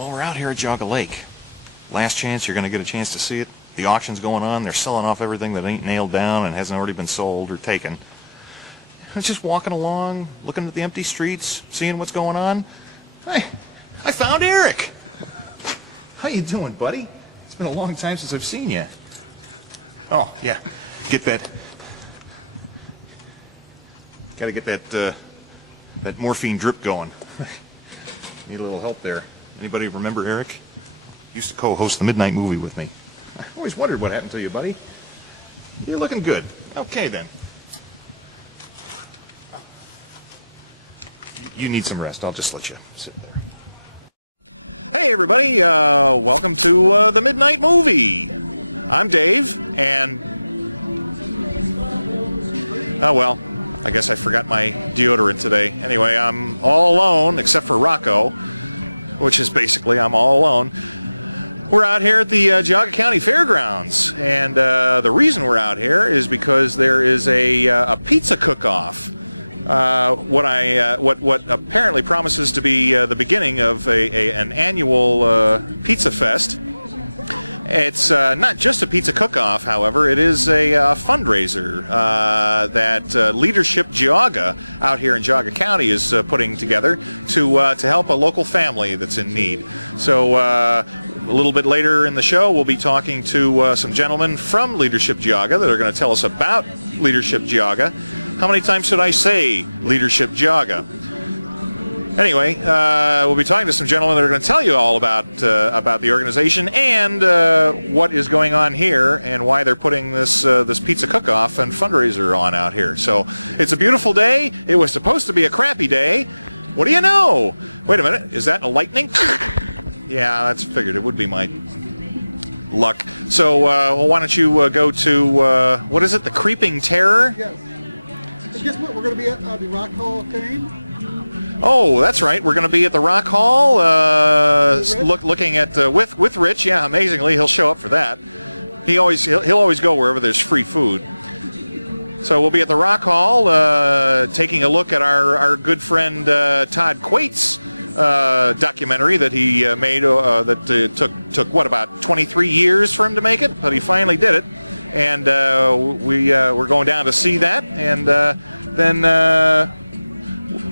Well, we're out here at Geauga Lake. Last chance you're going to get a chance to see it. The auction's going on. They're selling off everything that ain't nailed down and hasn't already been sold or taken. I was just walking along, looking at the empty streets, seeing what's going on. Hey, I found Eric. How you doing, buddy? It's been a long time since I've seen you. Oh, yeah. Get that. Got to get that morphine drip going. Need a little help there. Anybody remember Eric? Used to co-host the Midnight Movie with me. I always wondered what happened to you, buddy. You're looking good. Okay, then. You need some rest. I'll just let you sit there. Hey, everybody. Welcome to the Midnight Movie. I'm Dave, and... Oh, well. I guess I forgot my deodorant today. Anyway, I'm all alone, except for Rocco, which is basically I'm all alone. We're out here at the Geauga County Fairgrounds, and the reason we're out here is because there is a pizza cook-off. What apparently promises to be the beginning of an annual pizza fest. It's not just a pizza cook-off, however. It is a fundraiser that Leadership Geauga out here in Geauga County is putting together to help a local family that's in need. So a little bit later in the show, we'll be talking to some gentlemen from Leadership Geauga that are going to tell us about Leadership Geauga. How many times should I say Leadership Geauga? Anyway, we'll be talking to some gentlemen that are going to tell you all about the organization and what is going on here and why they're putting this pizza cook-off and fundraiser on out here. So it's a beautiful day. It was supposed to be a crappy day. What do you know? Wait a minute. Is that a lightning? Yeah, that's figured. It would be my luck. So well, why don't you go to, what is it, the Creeping Terror? Yes. And guess what? We're going to be at the Rock Hall of Fame. Oh, that's right. We're going to be at the Rock Hall, looking at with Rich. Yeah, amazingly, he'll show up for that. He'll always go wherever there's free food. So we'll be at the Rock Hall, taking a look at our good friend Todd Quate's documentary that he made. That took what, about 23 years for him to make it, but he finally did it. And we're going down to see that, and then.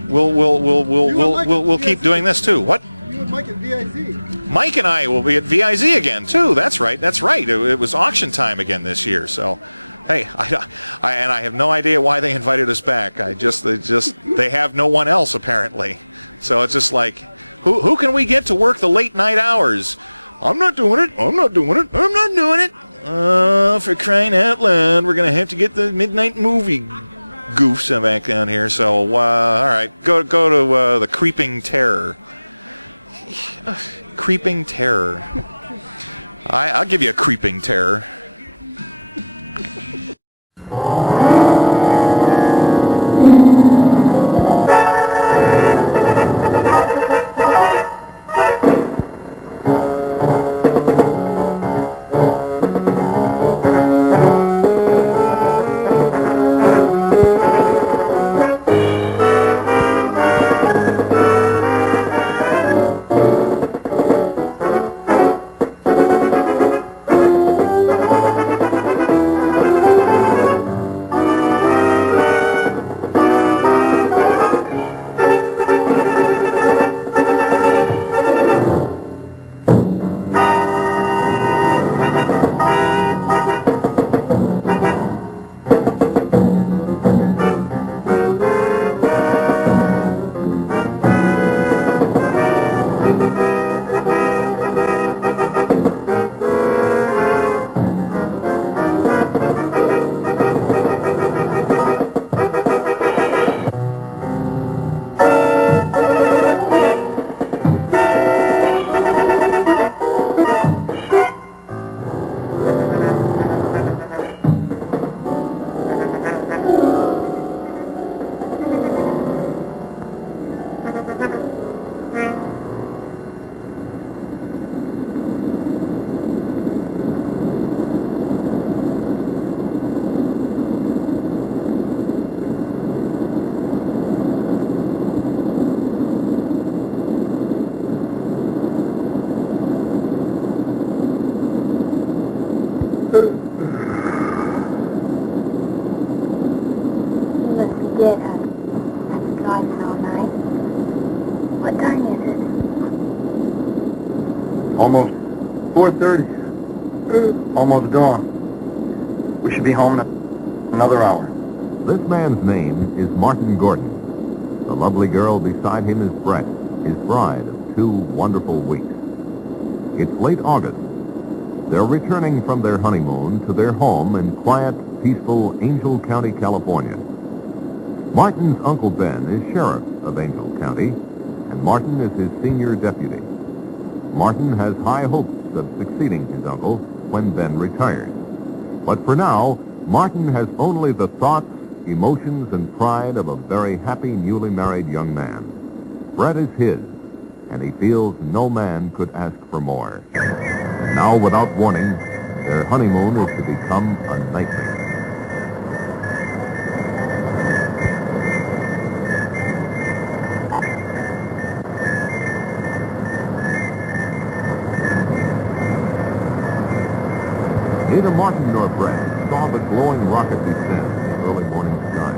We'll keep doing this too. What? You and Mike at VIZ. Mike and I will be at VIZ again too. That's right. That's right. It was auction time again this year. So, hey, I have no idea why they invited us back. They have no one else apparently. So it's just like, who can we get to work the late night hours? I'm not doing it. I'm not doing it. I'm not doing it. For crying out loud, we're gonna have to get the Midnight Movie goofs back down here. So all right, go to the Creeping Terror. Creeping Terror. I'll give you a Creeping Terror. must be dead, honey. After driving all night. What time is it? Almost 4:30. Almost dawn. We should be home in another hour. This man's name is Martin Gordon. The lovely girl beside him is Brett, his bride of 2 wonderful weeks. It's late August. They're returning from their honeymoon to their home in quiet, peaceful Angel County, California. Martin's Uncle Ben is sheriff of Angel County, and Martin is his senior deputy. Martin has high hopes of succeeding his uncle when Ben retires. But for now, Martin has only the thoughts, emotions, and pride of a very happy newly married young man. Brett is his, and he feels no man could ask for more. And now, without warning, their honeymoon is to become a nightmare. Neither Martin nor Brett saw the glowing rocket descend in the early morning sky.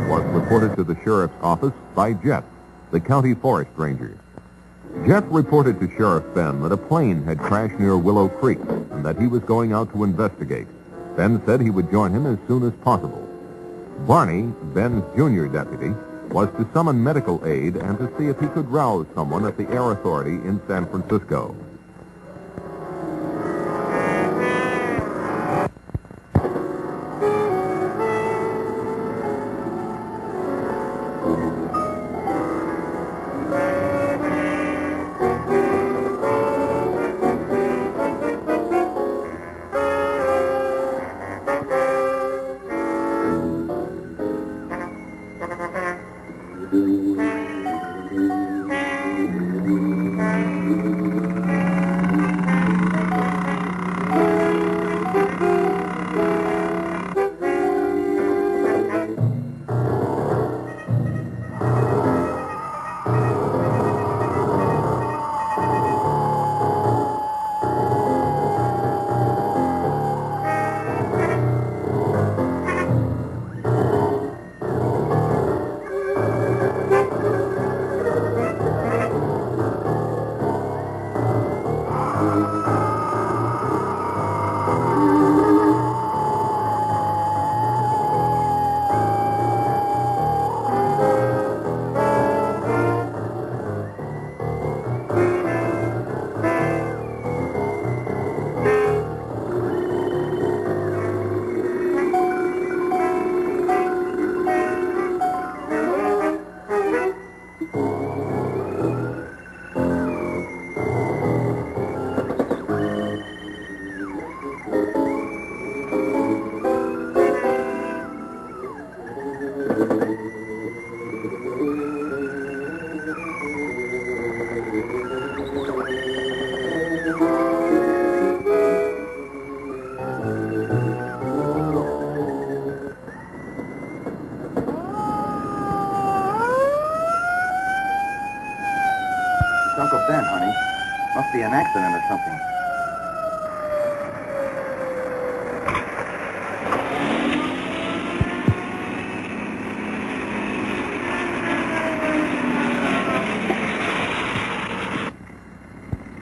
It was reported to the sheriff's office by Jeff, the county forest ranger. Jeff reported to Sheriff Ben that a plane had crashed near Willow Creek and that he was going out to investigate. Ben said he would join him as soon as possible. Barney, Ben's junior deputy, was to summon medical aid and to see if he could rouse someone at the Air Authority in San Francisco. Uncle Ben, honey. Must be an accident or something.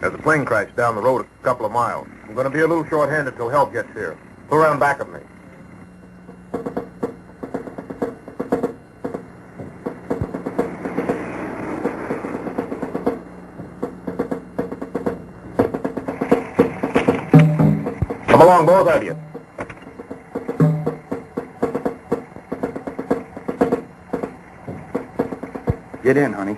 There's a plane crash down the road a couple of miles. I'm going to be a little short-handed till help gets here. Go around back of me. Come along, both of you. Get in, honey.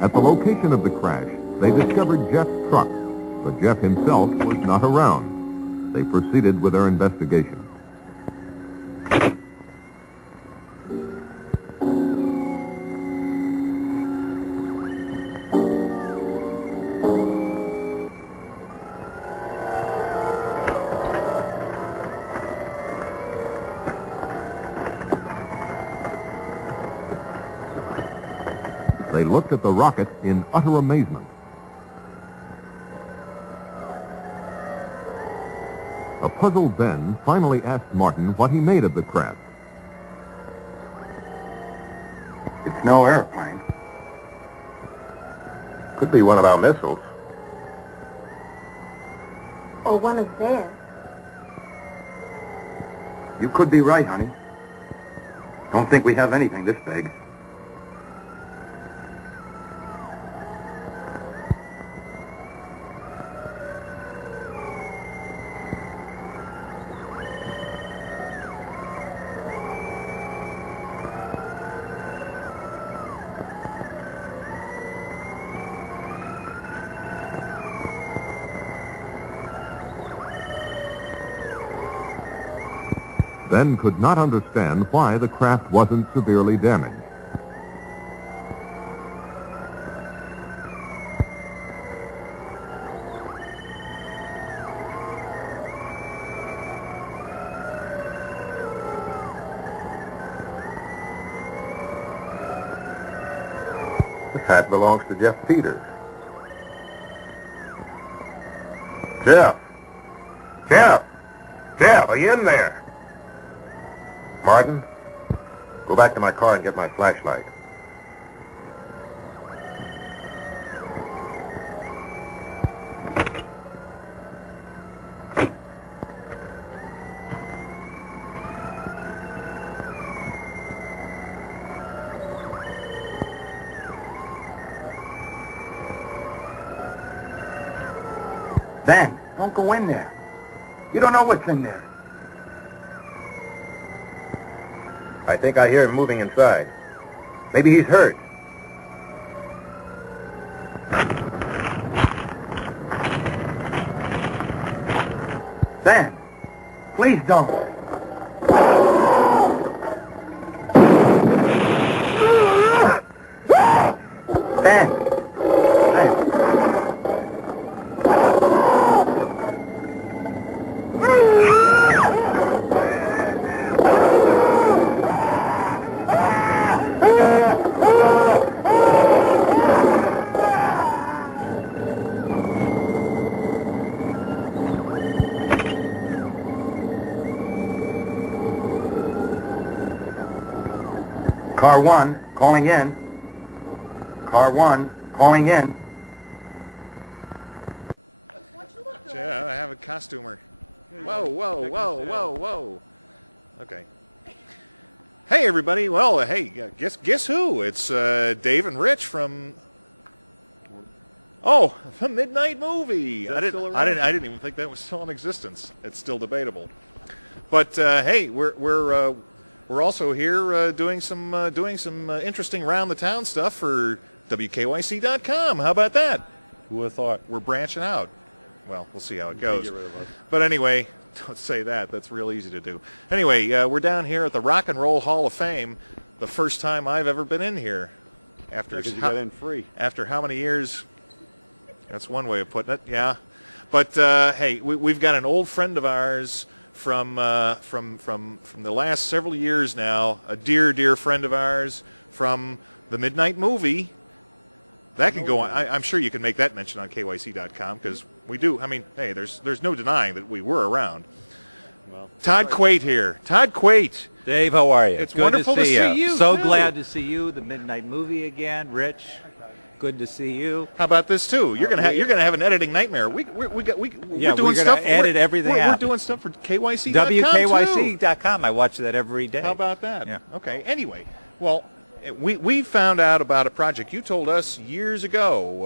At the location of the crash, they discovered Jeff's truck, but Jeff himself was not around. They proceeded with their investigation. They looked at the rocket in utter amazement. A puzzled Ben finally asked Martin what he made of the craft. It's no airplane. Could be one of our missiles. Or one of theirs. You could be right, honey. Don't think we have anything this big. Ben could not understand why the craft wasn't severely damaged. This hat belongs to Jeff Peters. Jeff! Jeff! Jeff, are you in there? Martin, go back to my car and get my flashlight. Ben, don't go in there. You don't know what's in there. I think I hear him moving inside. Maybe he's hurt. Ben, please don't. Ben. Ben. Car 1, calling in. Car 1, calling in. Yeah, I have a costumer. Whoa, whoa, whoa, whoa, whoa. Okay. Hey, everybody. Well, hey, guess who? It's Dave and Rich from... Oh, the Midnight Movie. I didn't even think that was still in existence. It's still debatable. But hey, we're also here doing some interesting round the town stuff for WKYC.com. How about that? Who would have thought? We're branching out. Well, we'll see how it goes. Get rid of us. But anyway, don't say that. That's real easy to do. Anyway, we're down here at the Rock and Roll Hall of Fame. The first time I've ever been in here. After Because you got in free. After how many years? That's one way of putting it. Yeah. But hey, we've got an old friend of ours from the last several years now, a dear friend of ours from the Midnight Movie. That can go on. I'm sure you can make that mention on KYC.com because we do. I mean, hey, there's no denying that we were around. Well, Todd Quaid here. Todd Quaid. Dave, how are you? It's good wonderful to see you. So too. glad to see you. The Midnight Movie again, Rich. Good to see you. How about this too? You're gonna have an editing nightmare. We're doing stuff. Edit everything We're out. doing stuff for KYC.com WKYC.com. I watch that every day. How about that? Yeah. Okay. Anyway, well, we found out about a project you told us years ago,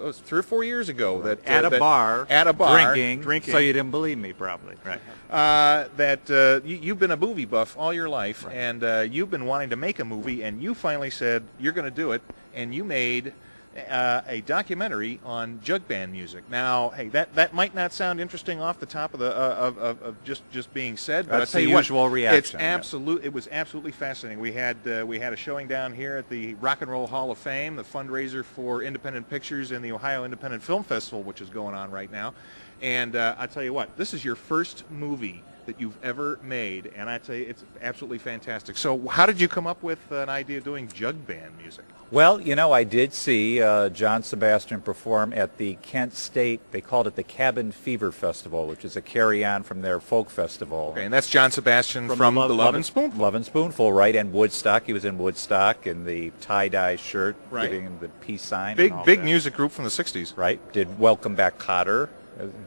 it was 3 or 4 years ago, that at a bar, drinking, so you didn't believe me, probably, right? That you've been a movie buff all your life, right. And you've been wanting to make a movie, and you finally said you're going to do it, and you made a documentary on jug band music. Now, hey, that might not sound interesting off the top of the of just being said, but That's I tell the you usual what, reaction, yeah. it was absolutely fascinating. We had a showing down here at the Rock and Roll Hall of Fame, the fundraiser for independent pictures in the Ohio Independent Film Festival, which is going on right now. And I tell you what, this is your first movie that you've ever made, and I tell you, it's absolutely fantastic. So how did you come up with an idea of doing jug band music? Well, you know, I did see John Sebastian perform at the Kent State, they called it the Cabin Fever Festival, which is a carry-on from their folk festival. Okay, and that's John Sebastian from the Love and Spoonful. Love and Spoonful, right, and Woodstock. He was in Woodstock in the tie-dye shirt, right, giving him the peace sign. Big and all big that. Music group from the 60s. Right, did Welcome Back Kotter.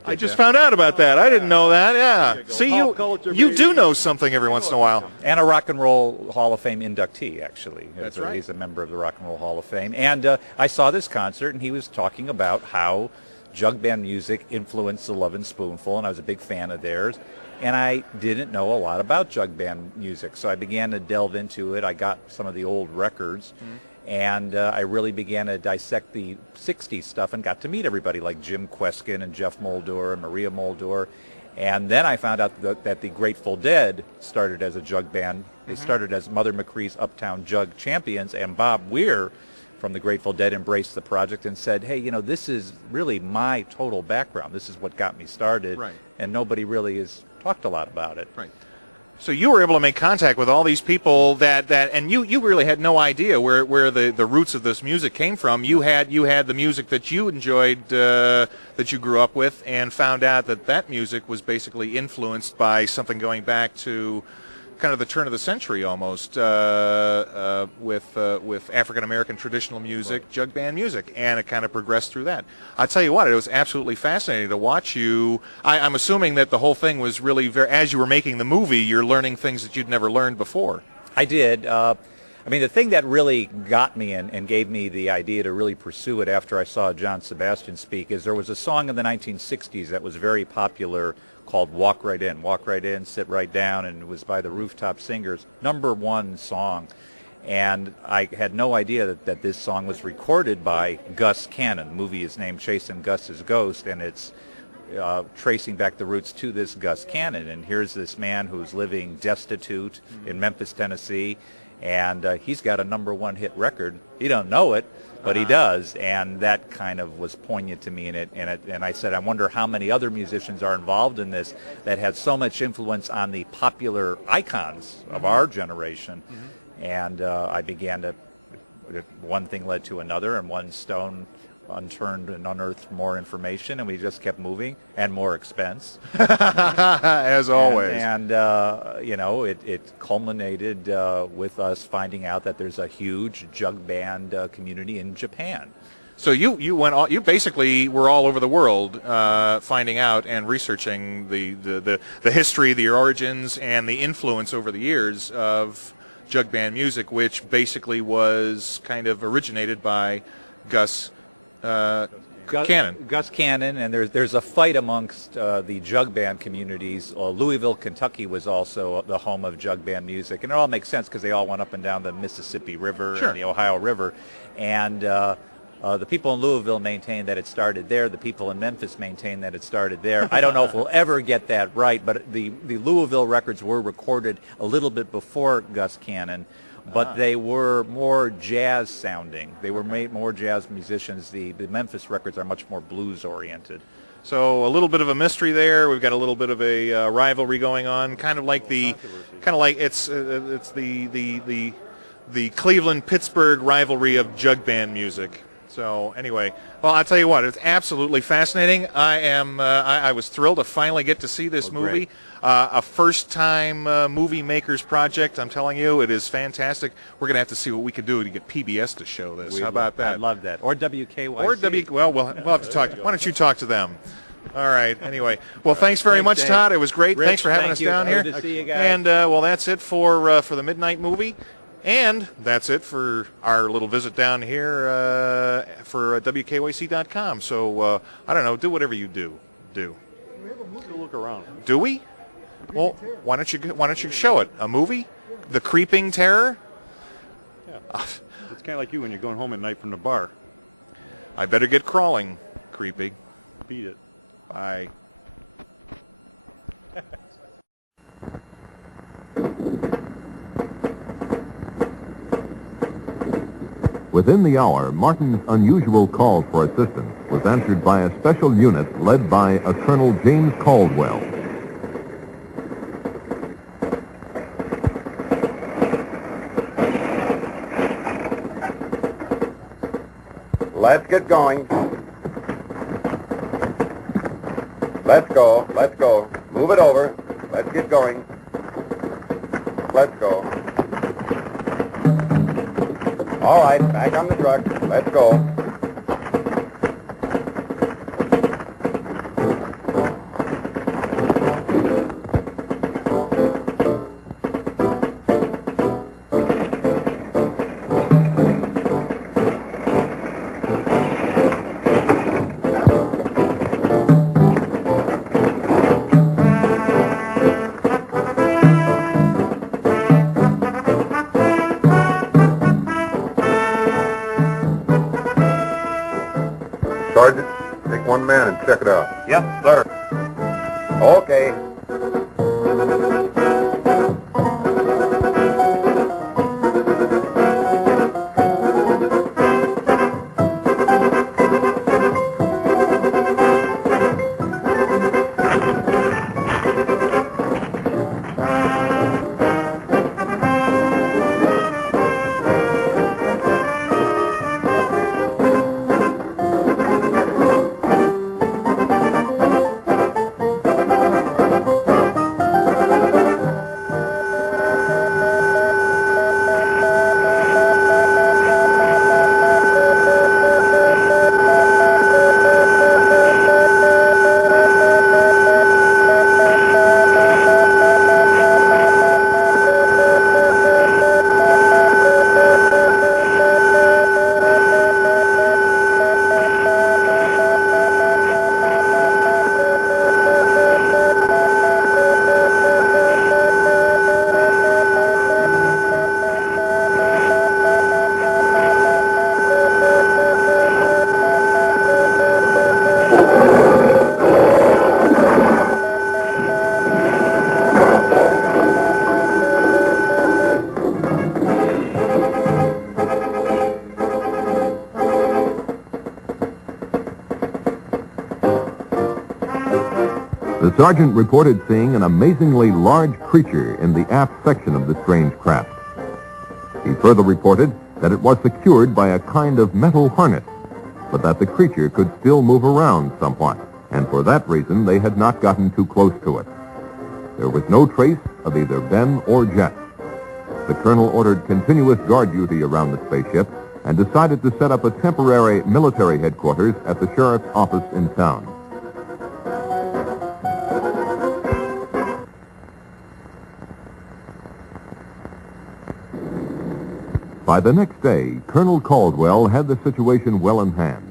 I just found out about that. I didn't know that. Yeah. See, you do know something every once in a while. And a Rock and Roll Hall of Fame inductee, actually. That's right. He's a member of the Rock and Roll Hall of Fame. And I saw this concert, and he was talking about how jug band music influenced the Love and Spoonful, and I was a big fan of theirs. And I didn't know a lot about jug band music, so I began to delve into it. I got some of the old records. And I really began to dissect the 60s stuff and got to meet everybody like Jim Kweskin and Jeff Moldor and Maria Moldor. And then I found out that the Grateful Dead started as a jug band. They started as Mother McCree's Uptown Jug Champions, and Bob Weir from the Grateful Dead embraced the project and said, hey, you know, this is really my total background. This is what got me started. Right. And nobody really has talked a lot about it. Right. So you were able to make contact with all these people and you really had no idea where the roots of this music came from. You had the music that you enjoyed, that you grew up with, and found out that music was basically influenced by something going back to kind of the turn of the century almost, with African American traditional music, jug band music, and it kind of progressed through that. I tell you what, it was absolutely fascinating to watch you. I'm assuming that the whole thing was really as you were making the movie, you're learning things that you'd never learned before. I did. I mean, the thing that really got me and gave me the idea to really pursue it after I saw John Sebastian speak is there was a song in the 1960s that was very popular called Walk Right In, Sit Right Down, and it was by the Rooftop Singers, #1 song. And I had no idea that this song was recorded by Gus Cannon. The movie is named Chasing Gus's Ghost, and it's tracing back the roots to this Gus Cannon. And here's this man who's living destitute in Memphis, Tennessee, and he's got a #1 hit record. He don't know it, but he does, and that kind of was poignant to me and I said, I wonder how many other musicians are involved in this that had so much influence on the popular icons of our generation. And I began to, one thing led to another, and one stone unturned and unearthed more information, and we just kept moving, and more expense. As always. And you know, it culminated with us finding out that there's a huge jug band community in Japan. So you basically were all over the world finding out and researching the history, the origins, and the influence over the years of jug band music, which basically was kind of originated by Gus Cannon. Gus Cannon, and there's a fight amongst the jug band communities. Louisville, Kentucky was also the home of jug band music, and it all makes sense because they all went up and down the Mississippi River and the Ohio River, and the people in Louisville maintain that it started there. The people in Memphis maintain that it started there. I don't know if we'll ever get that right, but the Louisville records were recorded a little bit before Gus Cannon, but they were more jazz sounding. They were more jazz musicians. The Memphis records are much more blues oriented. So a little bit of a mystery there. We've got a little bit of a rivalry going on, kind of like it's the Cleveland-Pittsburgh rivalry of jug band music. So anyway, well, I'll tell you what, it's absolutely fascinating. I was thrilled to finally get to see this movie. A first-time movie maker's project. I'm telling you, it is fantastic. We're going to have to see what we can do to get PBS to show this. How about that? I'd love that. Or WKYC. Well, we'll have to talk. Why don't you talk to them? All right. Anyway, well, thanks very much, Todd. It was great. Rich, thanks for having us down here. Good to see you guys. And well, that's it for the Midnight Movie. And that's it for our little visit down here for WKYC.com. So, I don't know, do whatever you do. We have a movie to look around. Do we? Well, why don't you show it? A movie? The Creeping Terror? Yeah. It's kind of like you when you're going home at night from the bar. I better get crawling, creepy. Beat it. Bye. Within the hour, Martin's unusual call for assistance was answered by a special unit led by a Colonel James Caldwell. Let's get going. Let's go. Let's go. Move it over. Let's get going. Let's go. All right, back on the truck. Let's go. Sergeant, take one man and check it out. Yep, sir. Okay. The sergeant reported seeing an amazingly large creature in the aft section of the strange craft. He further reported that it was secured by a kind of metal harness, but that the creature could still move around somewhat, and for that reason they had not gotten too close to it. There was no trace of either Ben or Jet. The colonel ordered continuous guard duty around the spaceship and decided to set up a temporary military headquarters at the sheriff's office in town. By the next day, Colonel Caldwell had the situation well in hand.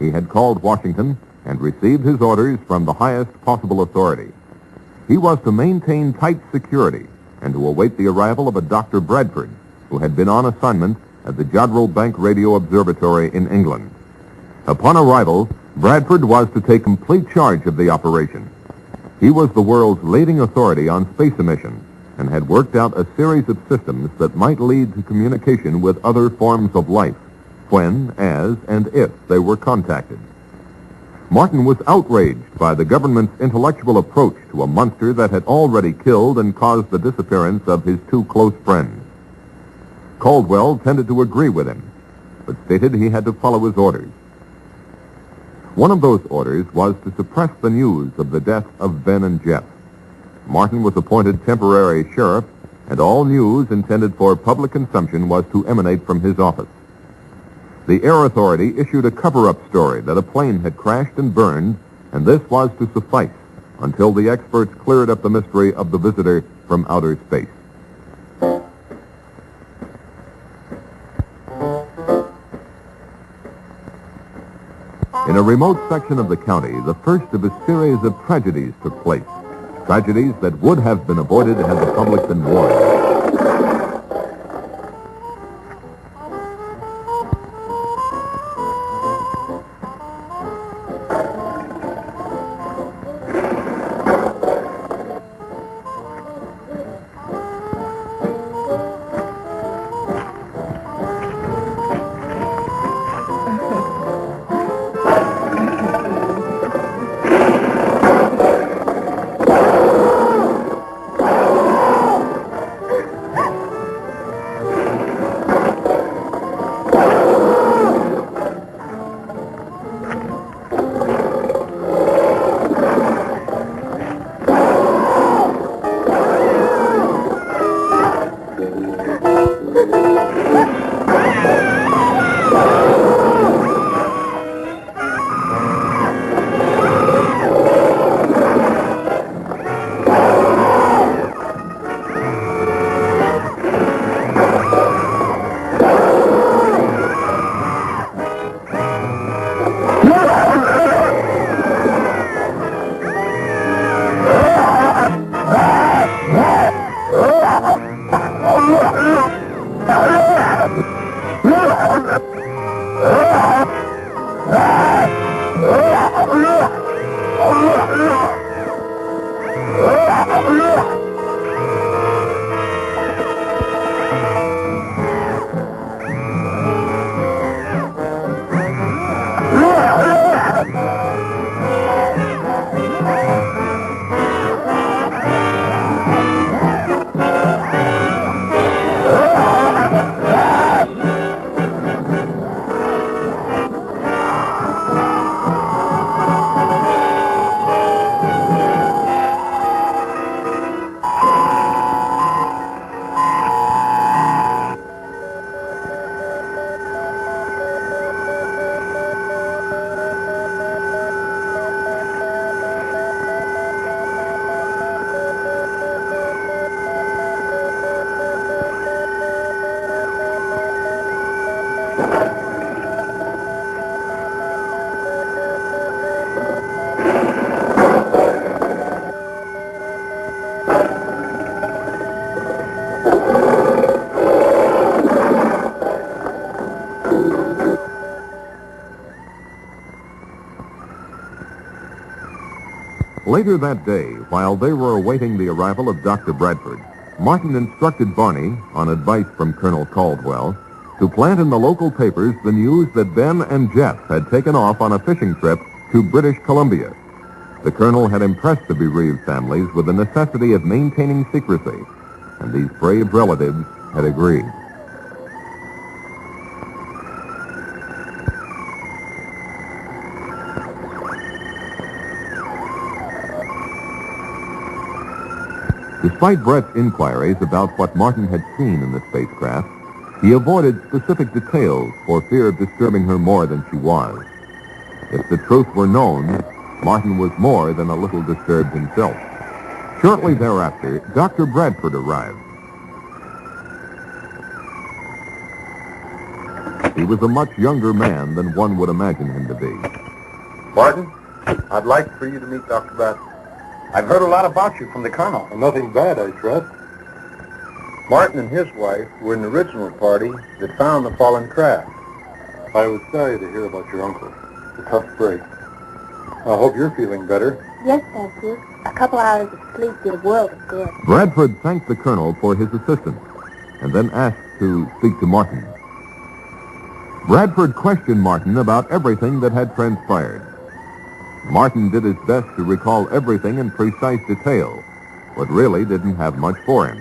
He had called Washington and received his orders from the highest possible authority. He was to maintain tight security and to await the arrival of a Dr. Bradford, who had been on assignment at the Geauga Lake Radio Observatory in England. Upon arrival, Bradford was to take complete charge of the operation. He was the world's leading authority on space emissions and had worked out a series of systems that might lead to communication with other forms of life, when, as, and if they were contacted. Martin was outraged by the government's intellectual approach to a monster that had already killed and caused the disappearance of his two close friends. Caldwell tended to agree with him, but stated he had to follow his orders. One of those orders was to suppress the news of the death of Ben and Jeff. Martin was appointed temporary sheriff, and all news intended for public consumption was to emanate from his office. The Air Authority issued a cover-up story that a plane had crashed and burned, and this was to suffice until the experts cleared up the mystery of the visitor from outer space. In a remote section of the county, the first of a series of tragedies took place. Tragedies that would have been avoided had the public been warned. Later that day, while they were awaiting the arrival of Dr. Bradford, Martin instructed Barney, on advice from Colonel Caldwell, to plant in the local papers the news that Ben and Jeff had taken off on a fishing trip to British Columbia. The colonel had impressed the bereaved families with the necessity of maintaining secrecy, and these brave relatives had agreed. Despite Brett's inquiries about what Martin had seen in the spacecraft, he avoided specific details for fear of disturbing her more than she was. If the truth were known, Martin was more than a little disturbed himself. Shortly thereafter, Dr. Bradford arrived. He was a much younger man than one would imagine him to be. Martin, I'd like for you to meet Dr. Bradford. I've heard a lot about you from the colonel. Nothing bad, I trust. Martin and his wife were in the original party that found the fallen craft. I was sorry to hear about your uncle. It's a tough break. I hope you're feeling better. Yes, thank you. A couple hours of sleep did a world of good. Bradford thanked the colonel for his assistance and then asked to speak to Martin. Bradford questioned Martin about everything that had transpired. Martin did his best to recall everything in precise detail, but really didn't have much for him.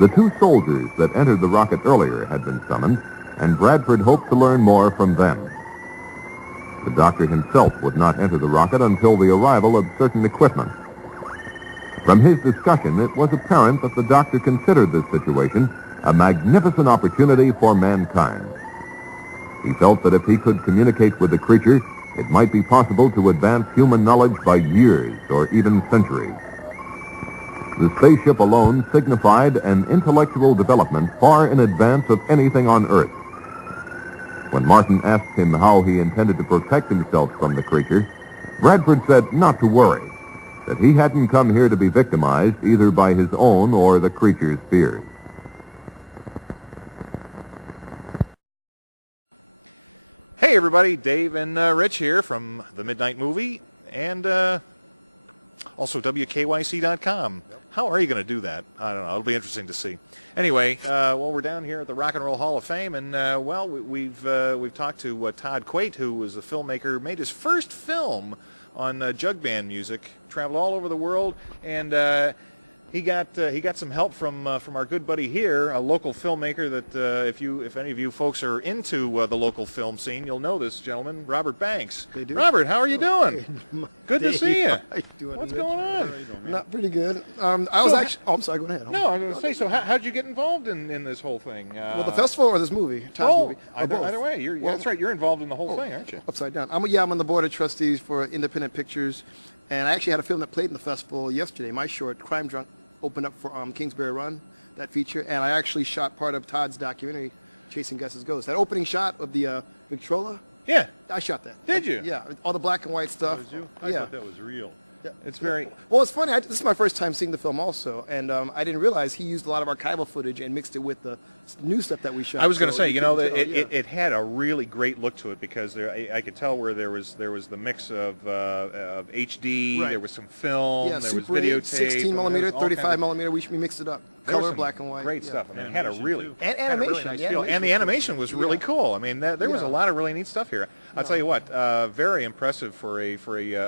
The two soldiers that entered the rocket earlier had been summoned, and Bradford hoped to learn more from them. The doctor himself would not enter the rocket until the arrival of certain equipment. From his discussion, it was apparent that the doctor considered this situation a magnificent opportunity for mankind. He felt that if he could communicate with the creature, it might be possible to advance human knowledge by years or even centuries. The spaceship alone signified an intellectual development far in advance of anything on Earth. When Martin asked him how he intended to protect himself from the creature, Bradford said not to worry, that he hadn't come here to be victimized either by his own or the creature's fears. Hey everybody, Dave and Rich here from the Midnight Movie and also WKYC.com. How are you going to do that? I don't know. It'll be interesting to see. Anyway, well, we're down here at the Rock and Roll Hall of Fame, and well, we've talked to Todd Quate, who was a filmmaker, made his first film on jug band music, traveled all over the world, and he got some help from our good buddy here, a local filmmaker that if any of you folks are into the local film scene, you'll know this gentleman, Robert Banks. They do. Robert, how are you doing? Good to see you. How you doing, What's Rich? going on? Not pretty good. I was actually. Oh, I'm sorry. Go ahead. No, I was going to say. So, how'd you get involved in this whole thing? Well, the festival or this movie? Todd's movie? Or both? Either way. That's right. You're involved in the whole thing, aren't you? Upside down. I'm on the board of trustees for Independent Pictures, and I actually had a film that played in the festival yesterday. My short, Crime Drunk, opened up for Kingsbury Run, that feature, and I actually shot part of Todd's documentary, Chasing Gus's Ghost. That opening shot of the Victrola, Yeah. I shot that. Did you? Yeah, all the black and white stuff. Was you? I thought that was real. It's very... Well, it's funny. This is my first time seeing the film also, and I didn't realize he used a lot of archival footage and mixed it with the new stuff that we shot. I was going to So say, you you know, can tell, yeah. it had a really great look to it because I could tell where there was the mix of HD, Right. there was some film, Yeah, there was Super 8, videotape, 16 millimeter, all kinds of- 35 millimeter. We mixed it up. there was Color, some black and white. Great yeah. stuff. I mean, it had a really And had a really animation. nice The feel. animation And the was animation was really cool. I mean, there was a Yeah. lot of really neat stuff here. I'll tell you what, very impressive for a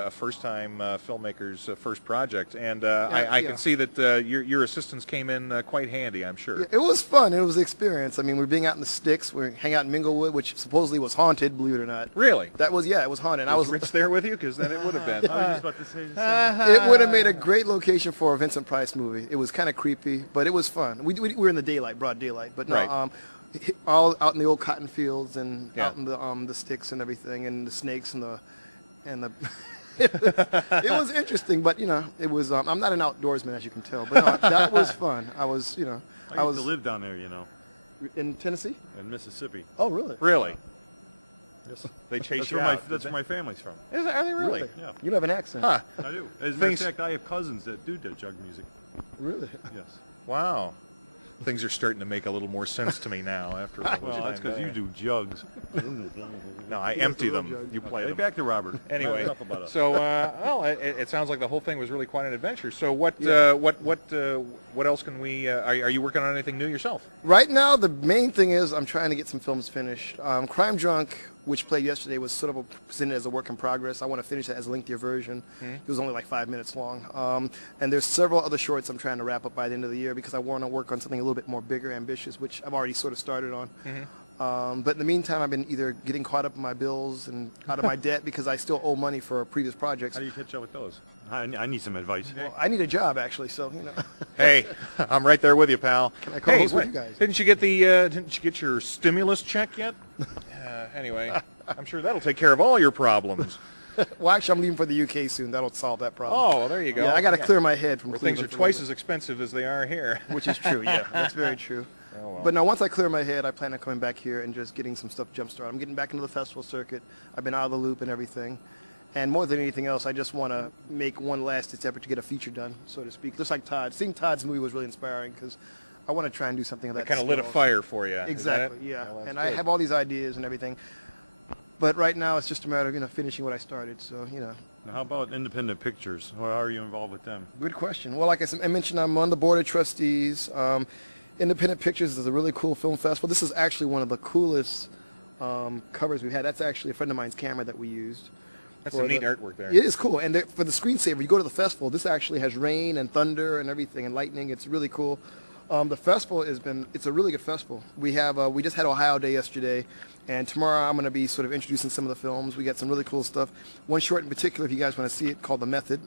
first time filmmaker's first project, and I yeah. can see that your assistance came in quite handy. I'm sure. Yeah, it was fun. It was an experience. I mean, we were being out in the sticks. We hang out in Minglewood, which supposedly was haunted, believe it or not. Really? That was, yeah, it was haunted. And Was Rich there with you? Because then it would have been. I was just about to say the same. It would have made a great location for a Vincent Price movie. It was kind of creepy, but it was fun. We were in the daylight, broad daylight, but no, Right. all out in the old cotton fields and Yeah. out in the sticks and everything, and the snakes and the. It was interesting, but you know, it was. I'm not an outdoorsman, as you can tell, but no, that was fun. I was, you know, I used to live down there, you know, in Tennessee. in Mississippi. Oh, really? Really? Yes. They chased That's you where out. that's where my family's from. Are they really? Yeah. You have an accent. Huh. I do. As a matter of Things- fact, I have cousins that do jug music. Really? Yes. Wow. Things are starting to make a little more sense to me now after all this Well, that's time because you there. do jugs. No, I empty them. You play Hey, them. back to Robert. Anyway, Enough about us. so well, it sounds like the whole thing was really quite an adventure. So what else can we? Are you working on anything new yourself? Right now, the main thing is I'm trying to get some films finished. Crime Drunk, which played yesterday, was sort of presented as a work in progress. I want to finish it as a lengthier version. It was only like 5 minutes long. And there's several other shorts I'm trying to wrap up by the end of the year because I want to work on something a little bit more bigger, ambitious, which I've already sort of started on. But in the meantime, I've been either getting caught up in my bills and out of my debt because I still owe money for previous projects. How do you catch up with those? I need some advice. Well, I need a job, actually, so, you know. Hey, I'm right there with you, pal. Can I co-host with wait, you guys? Didn't you get your stimulus check yet? Anyway, I'm sure that'll take care of all your problems. Well, actually, I'm leaving for the UK soon. That'll solve that problem. Oh, well, there you go. Yeah, I got to clear my head from Where things are Cleveland for a twice little as expensive as they are here. bit. Which is true, yeah. That's very true. Oh, well. But now, once I clear my head, I plan on coming back here and just getting some stuff jump-started. I'm getting back into the festival circuit. I've been out of the loop and everything. And more than anything else, I just want to make one last effort to get a feature done, so to speak. Just like Todd. Seeing Todd's movie was really inspiring because I want to try and do something of that It kind of lit a scale. fire for you. Is that Exactly, it? yeah. Well, that's And I good. have all these ideas and everything. But right now, it's just a matter of, you know, finishing what I started. So, you know. Now, how about independent pictures? How are you involved with them? Good question. Well, like I mentioned, I'm on the board of trustees. Independent Pictures is a really cool film festival. This is actually one of the coolest covers we've had. That's actually a friend of mine's camera that we used. That's for some neat the- artwork there. It is cool. And for the screensaver, you go to the festival, this actually has rain and thunder and everything and lightning. It's really cool. The festival it's a really good festival. We just had Ohio Day yesterday, and tomorrow I'm going to be sort of introducing some of the films. We got some really cool stuff. One short in particular, if you guys want to see it, called The Method.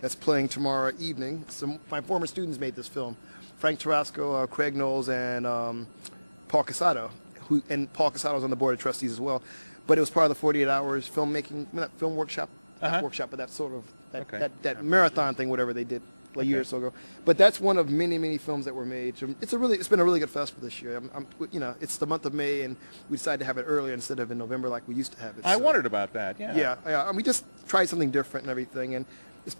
That's playing tomorrow evening. My former students made this film. Frank Tarasco, Craig Knowles, and Paul Casado. And Paul Casado's on the board of trustees as well. But it was part of the 48 Hours filmmaking, not film workshop, not workshop, but that sort of, that marathon thing, whatever they did a year or so ago. But that's one of many, many films that were made. So it's been a really good festival this year. You know, it's the month of May, and we decided to have it earlier instead of in November like we used to have it. I So, wondered about that. Yeah. yeah. And we just tried something different and everything, and it's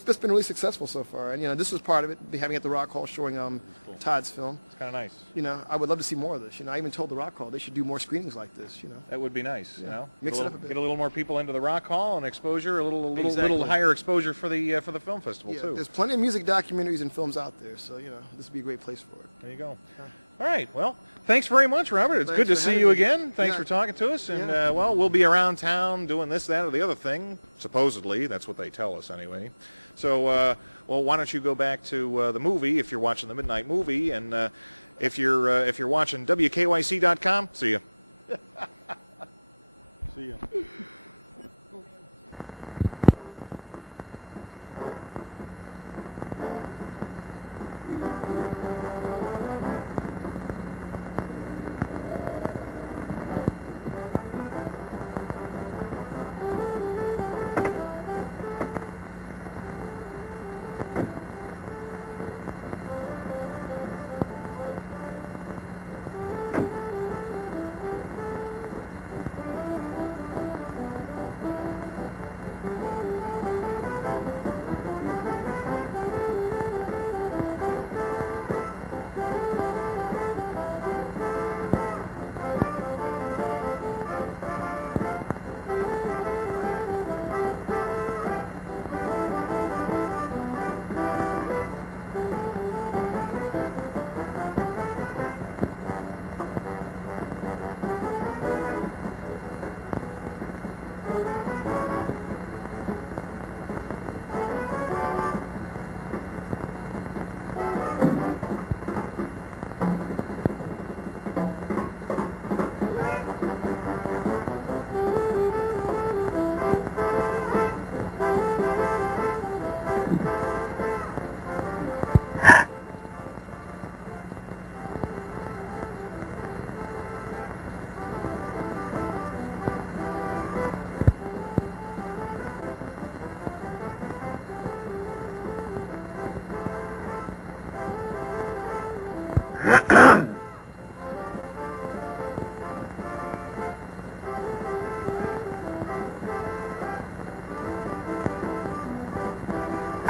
just been really successful so far. And you know, this was part of it. Having at the Rock Hall showing Todd's film. It's kind of nice. You know, I would love to see more of this. You know, I even told the Rock Hall they should do more screenings like this. You know. That would be nice. You know, Mix it up a bit. Get a little more people into the Rock Hall and exposure, a little Exactly. higher exposure for the film festival Yeah, too. there's plenty of music documentaries and films out there, so you know this would be a great place for it. There you go. All right. Well, thanks very much, Robert. It's Thanks good to for see having you me. again. Thanks Yeah. for talking to us. And, Yeah. well, we'll be around town doing this, that, or the other thing. Supposedly. That's what they tell us anyway. So, well, why don't you go back to the movie if you're watching the Midnight Movie. And if you're watching WKYC.com, see you. See ya.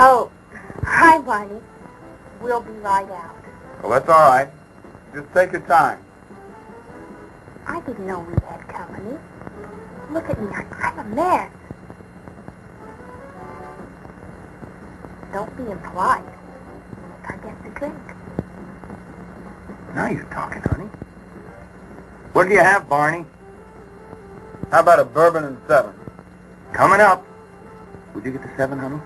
Oh, hi, Barney. We'll be right out. Well, that's all right. Just take your time. I didn't know we had company. Look at me. I'm a mess. Don't be impolite. I get the drink. Now you're talking, honey. What do you have, Barney? How about a bourbon and 7? Coming up. Would you get the 7, honey?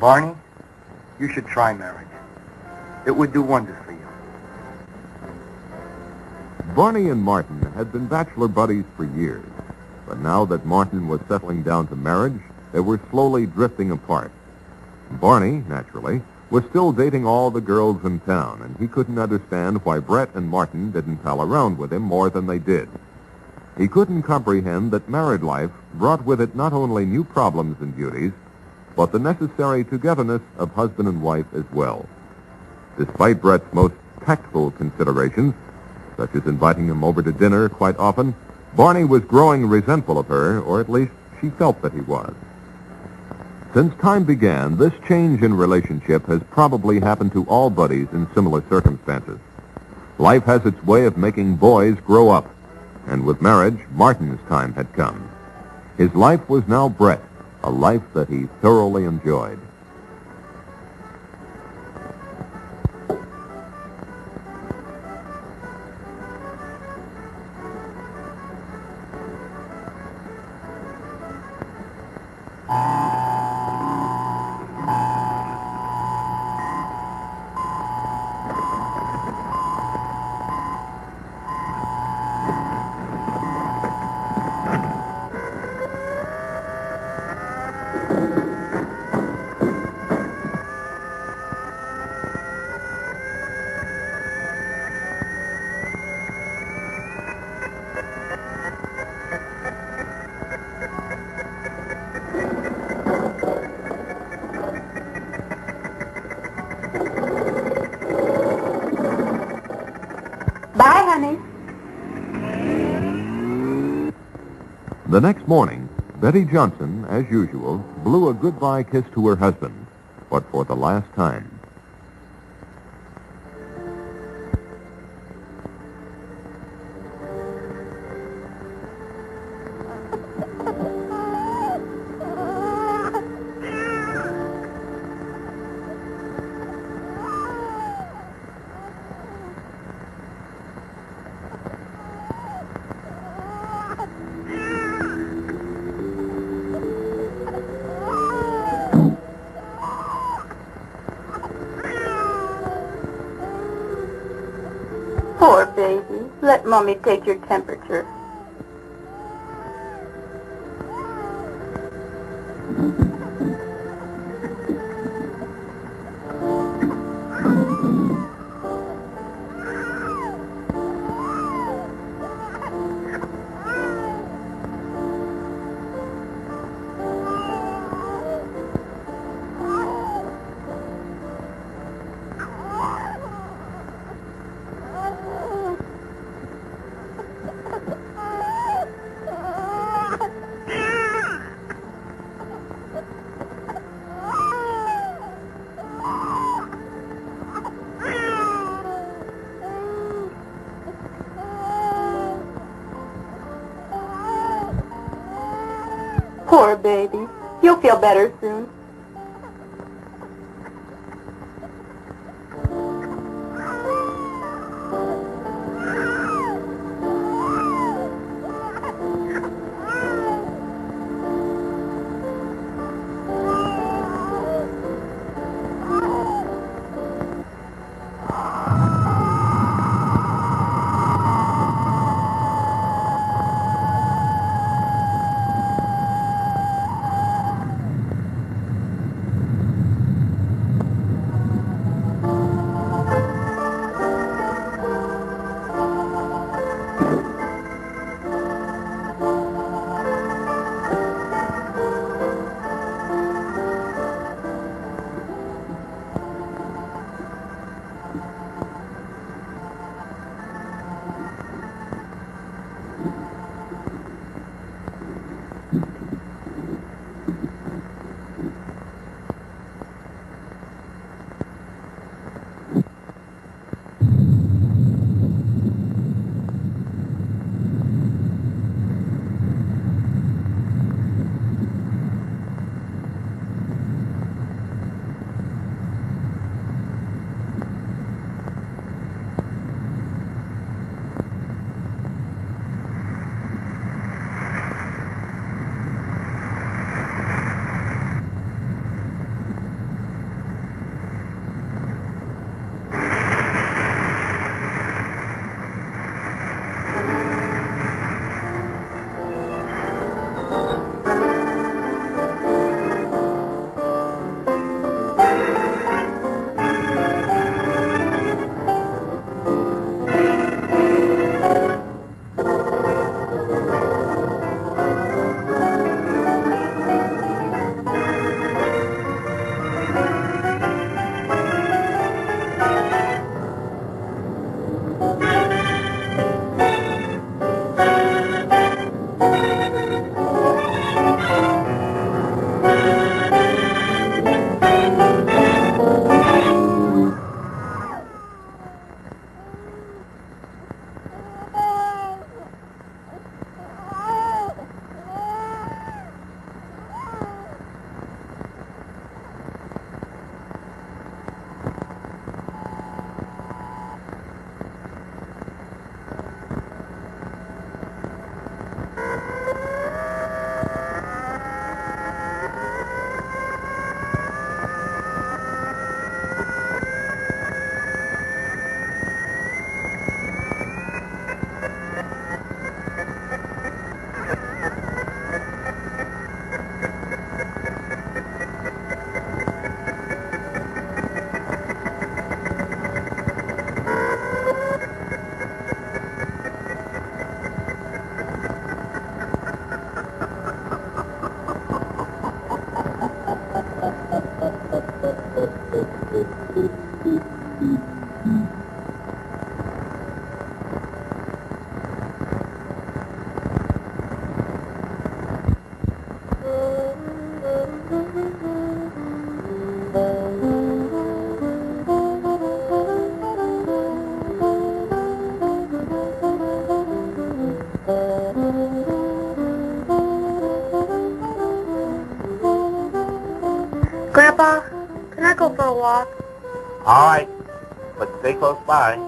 Barney, you should try marriage. It would do wonders for you. Barney and Martin had been bachelor buddies for years, but now that Martin was settling down to marriage, they were slowly drifting apart. Barney, naturally, was still dating all the girls in town, and he couldn't understand why Brett and Martin didn't pal around with him more than they did. He couldn't comprehend that married life brought with it not only new problems and duties, but the necessary togetherness of husband and wife as well. Despite Brett's most tactful considerations, such as inviting him over to dinner quite often, Barney was growing resentful of her, or at least she felt that he was. Since time began, this change in relationship has probably happened to all buddies in similar circumstances. Life has its way of making boys grow up, and with marriage, Martin's time had come. His life was now Brett, a life that he thoroughly enjoyed. Bye, honey. The next morning, Betty Johnson, as usual, blew a goodbye kiss to her husband, but for the last time. Poor baby. Let Mommy take your temperature. Poor baby. You'll feel better soon. Grandpa, can I go for a walk? All right, but stay close by.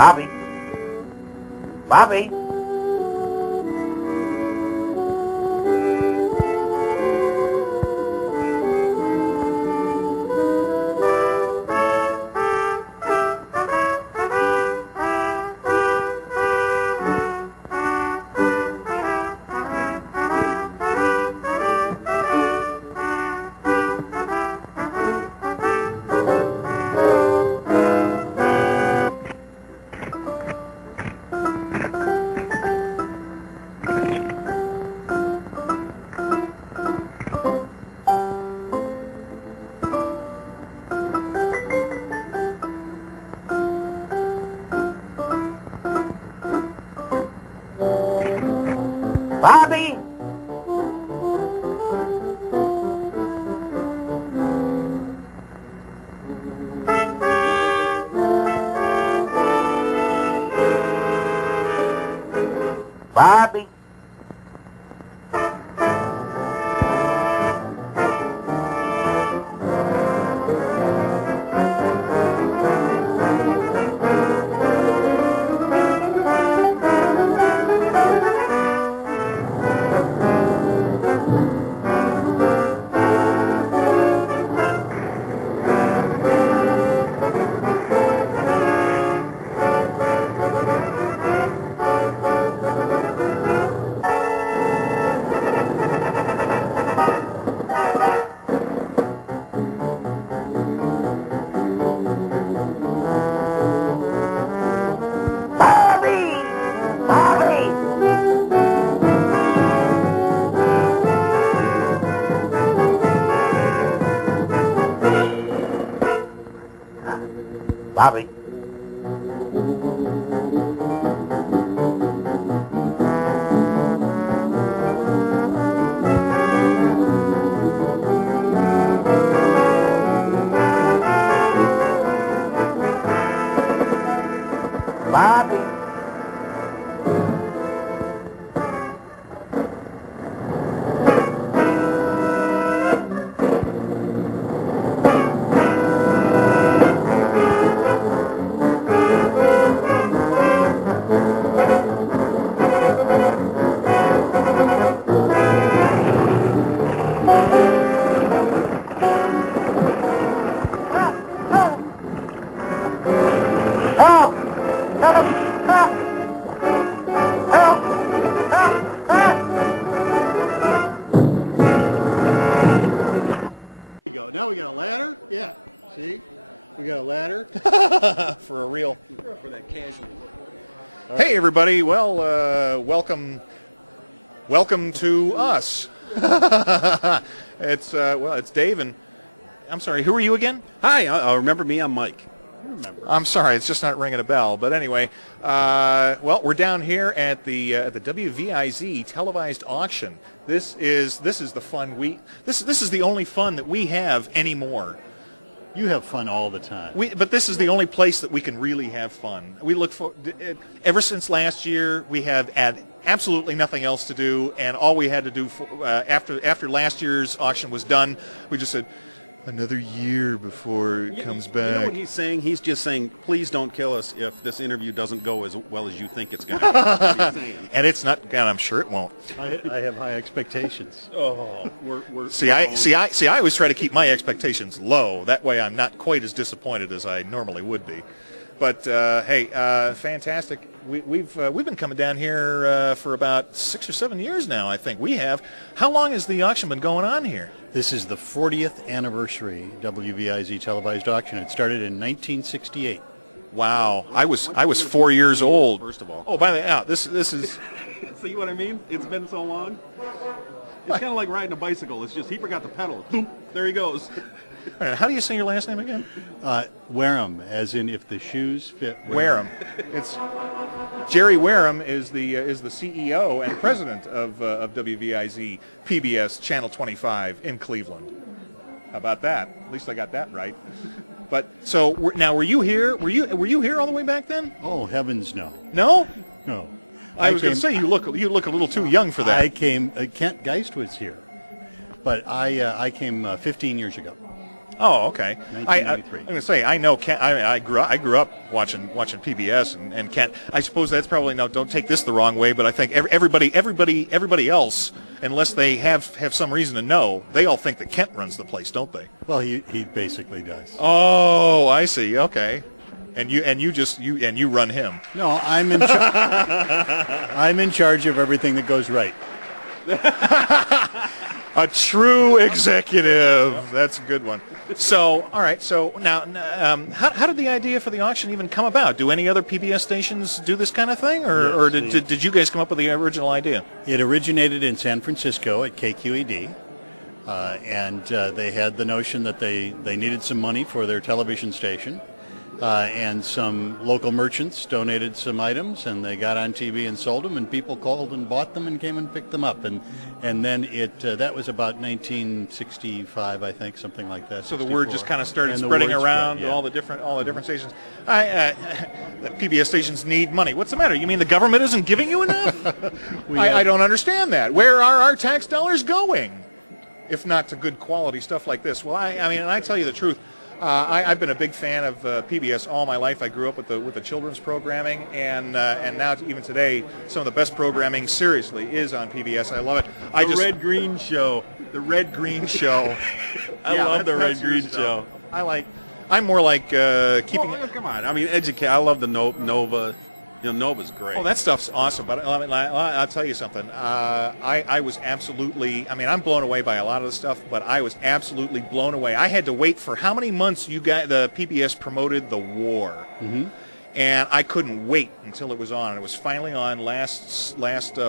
Bobby? Bobby? Bobby? Bobby? Bobby? Bobby? Help! Help! Help! Help! Help! Help! There you go. Now we got a ladder. Yeah. See? We got a ladder. For a real. For that casual. Hey, everybody. Well, welcome to us. It's Dave and I'm sorry. Who are you again? Hi. Remember me? I'm Mike. Remember. I'm sorry. It's just not ringing a bell. But anyway, we're down here at the WVIZ televised auction. This is the fun this is the only fun that we have anymore. You have fun all the time. But this is the only place that we can really have fun. We look for ever since last year. We have had absolutely nothing else to do, and all we had to do after last year's auction was done, we just said another year before it comes back. You know what he's saying? He's just saying, please don't kill us if this interview doesn't go as well as you think it's going to. That's what he's saying. And it's not. And I'm sure it won't. I have high expectations. Oh, I always try to keep my expectations low. That way, I'm not quite as disappointed as I normally would be. But hey, fantastic. We've been coming down here for about 6 or 7 years now. I think we have. How long has the auction been going on here? This is the 40th anniversary WVIZ televised auction. It started in 1968. Wow, I was 4 years old. First of all. Oh, by the way, this is. See what I mean? It's been so long. It's kind of like riding a bicycle. It's just he forgot the pedal. Boom, there he goes. All right, how do you say your last name again? Wareham, as in if the shoes fit. Wareham. It's Jerry Wareham is the CEO and president of WVIZ PBS Channel 25 in Cleveland. How about that? At least I got that right. But so now, were you here? Were you here all the way back then? Oh heavens, no. No. No. I was going to say you look a little too young for that. I came. Kent Geist was here, but I came 15 years ago. Oh, okay. 1993. I'm going to say I know Kent. I grew up watching PBS and Kent. I suppose that's probably don't take this the wrong way, but I think everybody else, unless they have some reason to know, they all think that Kent runs the place, don't they? Well, he basically does. Oh, I see. Okay. And you run him. No, I'm in charge of everything that goes right. A true executive. That's a good one. So, all right. So now, how did the idea for the auction even come about? Do any other PBS stations do this kind of thing, or did you guys come up with the original idea? It originated in San Francisco at KQED, and they had the notion that they needed some money for their television station. And some local merchants donated some items, and they got on TV and sold them, and people called and bought them and came and picked them up. And then that was about 1965, I think, something like that. So the word just kind of started And the spreading word around spread, yeah. all the different stations. The PBS stations need money. What's the matter? You mean the government isn't giving you enough? I don't understand that. Where are our tax dollars going, if not to good quality stuff like this? Well, I mean, and I tell you the truth. I've been a big fan of PBS all my life. I grew up with the children's programming, and now even today, some of the best programming, seriously, is on PBS. I love it. The Red Green Show. The Red Green Show. I love the Red Green Show. I'm more like keeping. Well, come on. I mean, I love the Nova. You know, Nova's great. Oh, that stuff's awesome. But I'll tell you something. I was absolutely. I mean, I'm blown away by a lot of the stuff, but I was absolutely blown away. I had to wait for how many months the PBS promoted the war, and I couldn't wait until it was on. It was finally on last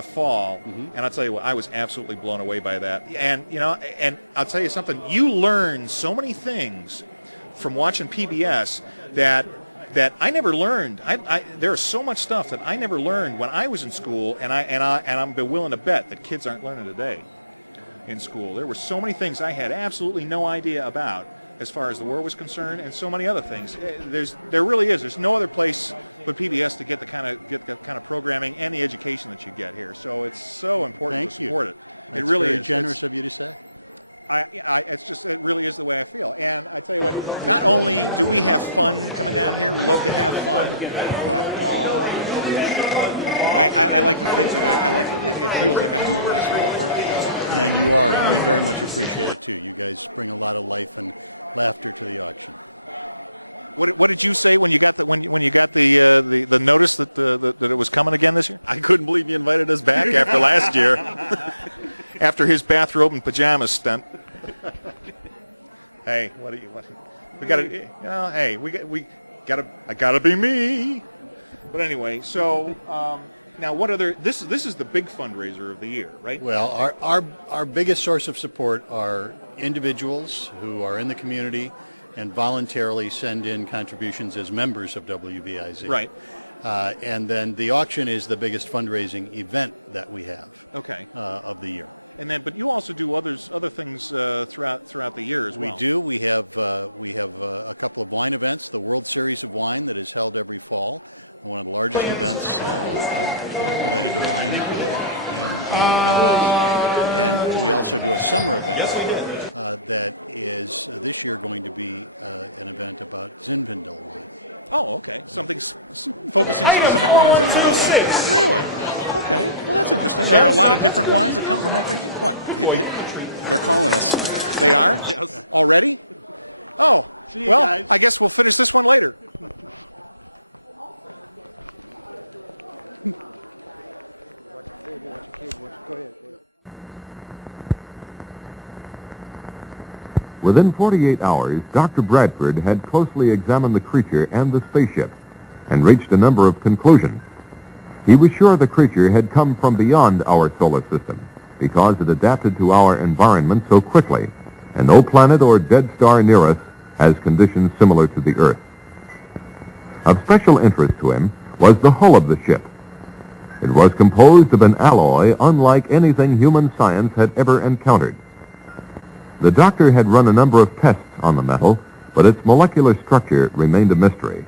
fall, and I'll tell you what, I was absolutely blown away by that. And and I'll tell you something. You learn so many things from watching PBS that I never learned. There is so much stuff that I never learned when I was in school, and I'm willing to bet that kids aren't learning today in school. There were so many things I had absolutely no idea about as far as the war was concerned, and so many other things. There really is. There's no other place but PBS to get the kind of programming and the education that you get here. So it's so important to support it. That's it really very is. generous of you to say. It really is the way I feel. And I tell you what, not only do we have fun coming down here, we love to have fun, but I like to think that it feels like I'm doing this for And you are, and we very much appreciate it too. You guys bring a lot of life and laughter to the auction. What did you say when you got the notice that it was coming again this year? I couldn't believe you invited us back after last year. After his bathrobe and pajamas stunt. Hey, we got to, hey, I got to be me. But anyway, so now what other, this is the big fundraiser of the year, right? Well, our biggest source of support are individuals who are in the community and voluntarily send in contributions as members of WVIZ. Right. And then the auction is the biggest fundraising event that we have. Okay. Of the year. And then, but you also do other things throughout the year as well. We do. We have a couple of wine events. The World Series of Wine that is held every fall, one of the largest events related to wine in the Midwest. And we also do a summer event that is this year going to be an event about Zinfandel wine. Oh, okay. Something focusing specifically on Zinfandel. Really? Okay. Well, that's interesting. There are a lot of different wines that come from that region. What? They're calling us. They are? Yes. Already? Oh. Well, guys. I guess we'll finish this one later. Within 48 hours, Dr. Bradford had closely examined the creature and the spaceship and reached a number of conclusions. He was sure the creature had come from beyond our solar system because it adapted to our environment so quickly, and no planet or dead star near us has conditions similar to the Earth. Of special interest to him was the hull of the ship. It was composed of an alloy unlike anything human science had ever encountered. The doctor had run a number of tests on the metal, but its molecular structure remained a mystery.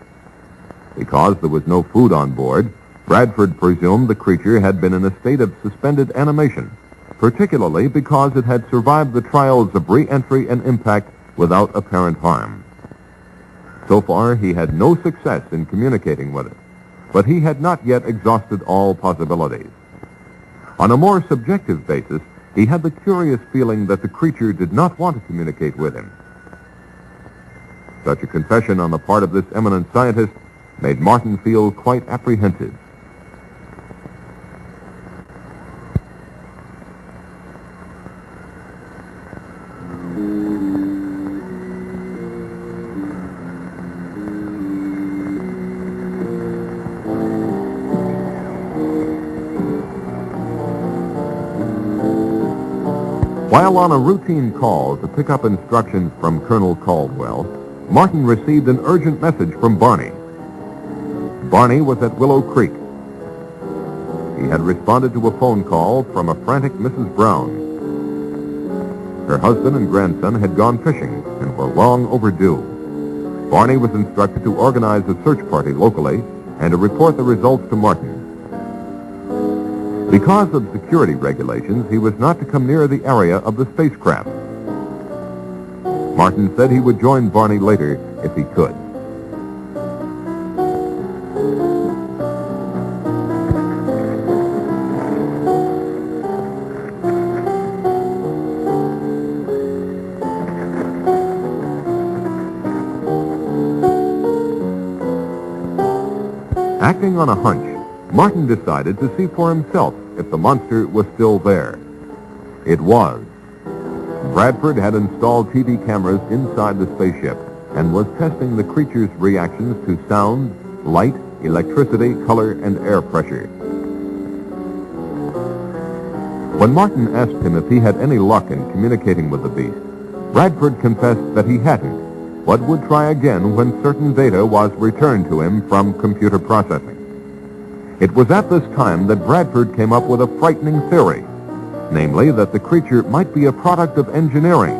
Because there was no food on board, Bradford presumed the creature had been in a state of suspended animation, particularly because it had survived the trials of re-entry and impact without apparent harm. So far, he had no success in communicating with it, but he had not yet exhausted all possibilities. On a more subjective basis, he had the curious feeling that the creature did not want to communicate with him. Such a confession on the part of this eminent scientist made Martin feel quite apprehensive. While on a routine call to pick up instructions from Colonel Caldwell, Martin received an urgent message from Barney. Barney was at Willow Creek. He had responded to a phone call from a frantic Mrs. Brown. Her husband and grandson had gone fishing and were long overdue. Barney was instructed to organize a search party locally and to report the results to Martin. Because of security regulations, he was not to come near the area of the spacecraft. Martin said he would join Barney later if he could. Acting on a hunch, Martin decided to see for himself if the monster was still there. It was. Bradford had installed TV cameras inside the spaceship and was testing the creature's reactions to sound, light, electricity, color, and air pressure. When Martin asked him if he had any luck in communicating with the beast, Bradford confessed that he hadn't, but would try again when certain data was returned to him from computer processing. It was at this time that Bradford came up with a frightening theory, namely that the creature might be a product of engineering,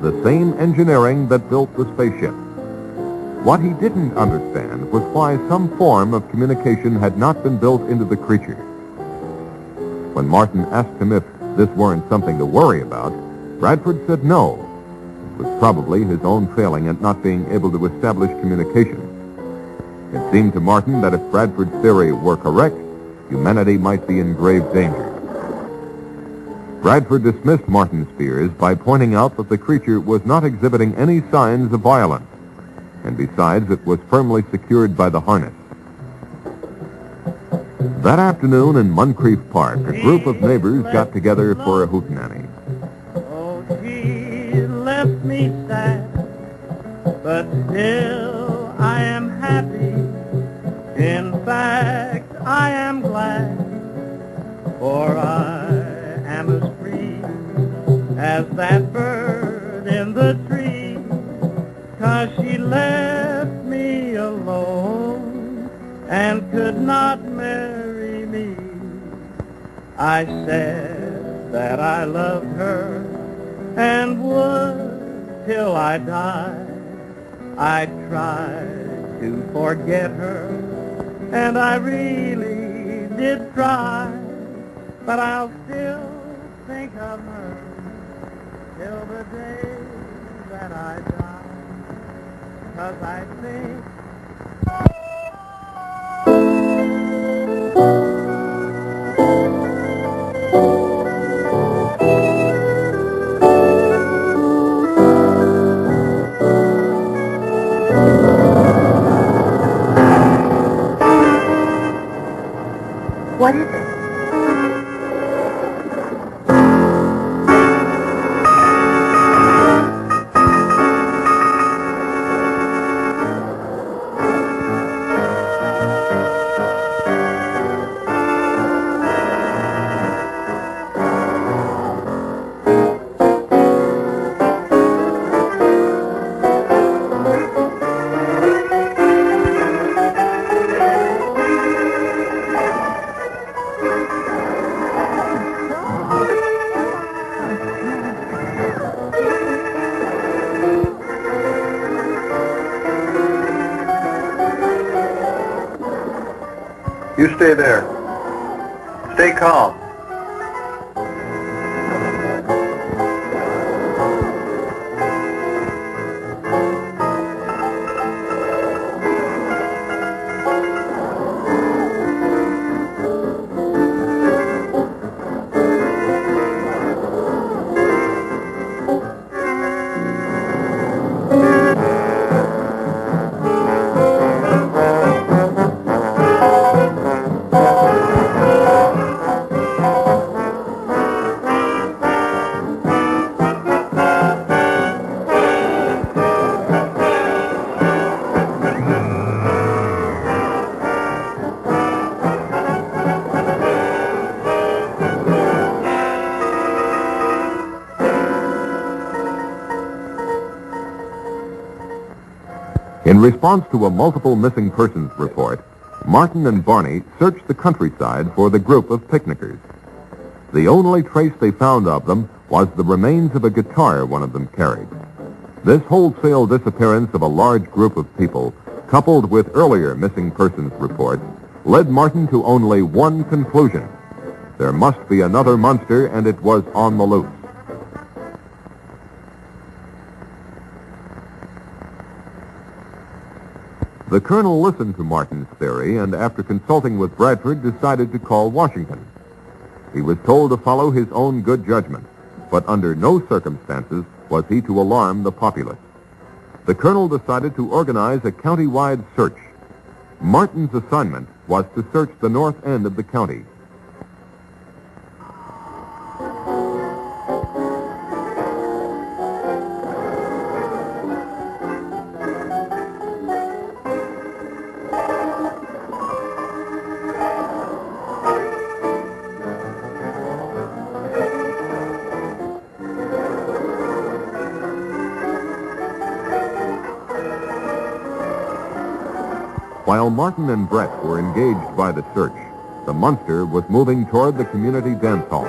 the same engineering that built the spaceship. What he didn't understand was why some form of communication had not been built into the creature. When Martin asked him if this weren't something to worry about, Bradford said no. It was probably his own failing at not being able to establish communication. It seemed to Martin that if Bradford's theory were correct, humanity might be in grave danger. Bradford dismissed Martin's fears by pointing out that the creature was not exhibiting any signs of violence, and besides, it was firmly secured by the harness. That afternoon in Moncrief Park, a group of neighbors got together for a hootenanny. Oh, she left me sad, but still I am happy. In fact, I am glad, for I am as free as that bird in the tree, 'cause she left me alone and could not marry me. I said that I loved her and would till I died. I tried to forget her, and I really did try, but I'll still think of her till the day that I die, 'cause I think What is it? You stay there. Stay calm. In response to a multiple missing persons report, Martin and Barney searched the countryside for the group of picnickers. The only trace they found of them was the remains of a guitar one of them carried. This wholesale disappearance of a large group of people, coupled with earlier missing persons reports, led Martin to only one conclusion. There must be another monster, and it was on the loose. The colonel listened to Martin's theory, and after consulting with Bradford, decided to call Washington. He was told to follow his own good judgment, but under no circumstances was he to alarm the populace. The colonel decided to organize a county-wide search. Martin's assignment was to search the north end of the county. While Martin and Brett were engaged by the search, the monster was moving toward the community dance hall.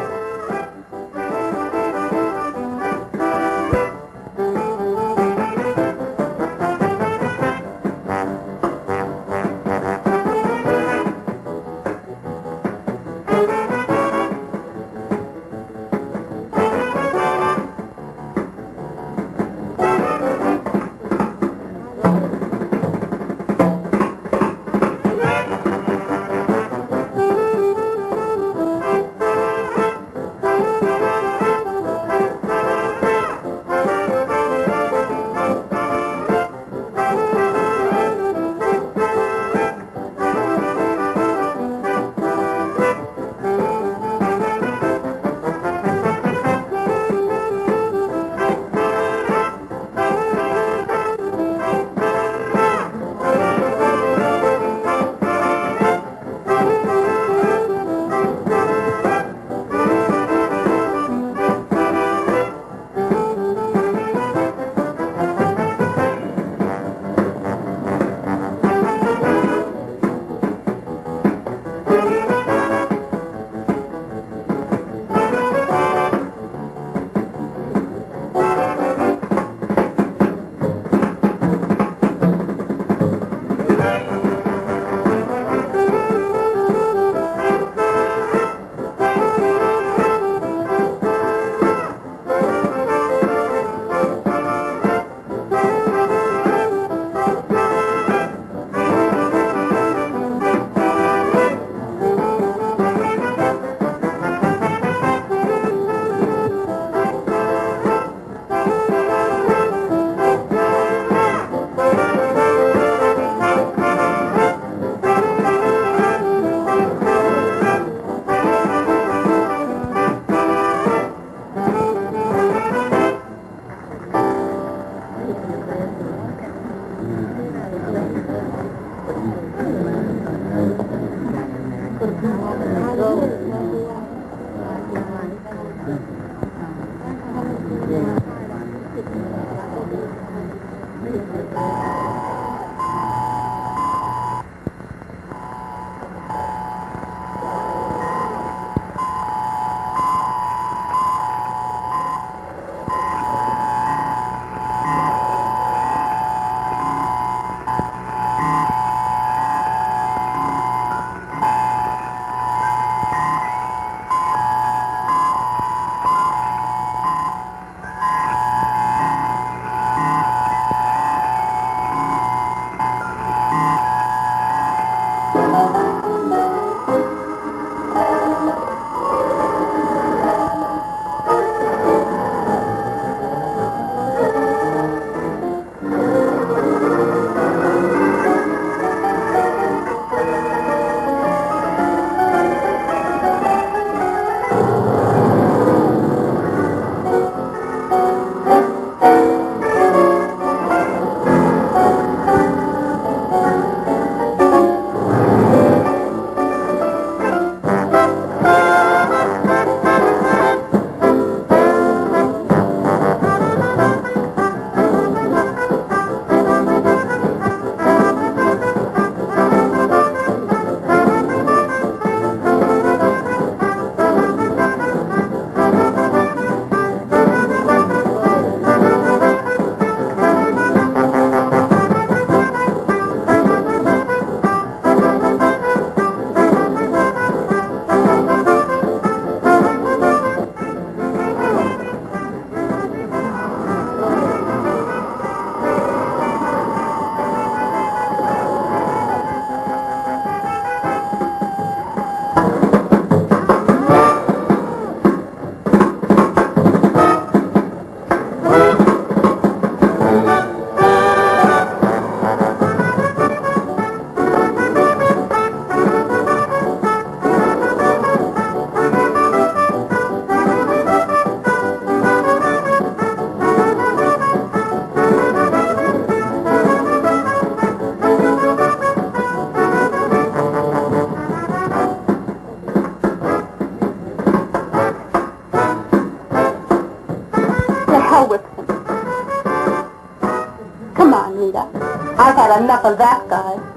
vida. I've had enough of that guy.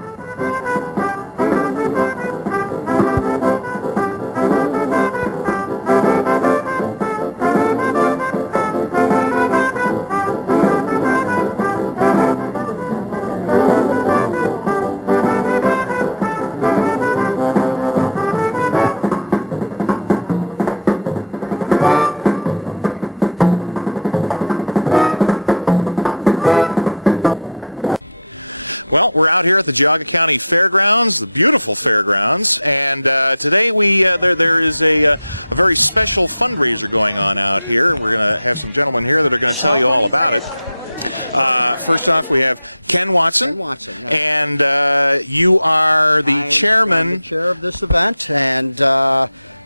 Well, we're out here at the Geauga County Fairgrounds, the beautiful fairgrounds, and today there is a very special fundraiser going on out here. We're going to have some gentlemen here that are going to tell you all about it. First off, we have Ken Watson. Ken Watson, yeah. And you are the chairman. I'm the chair of this event, and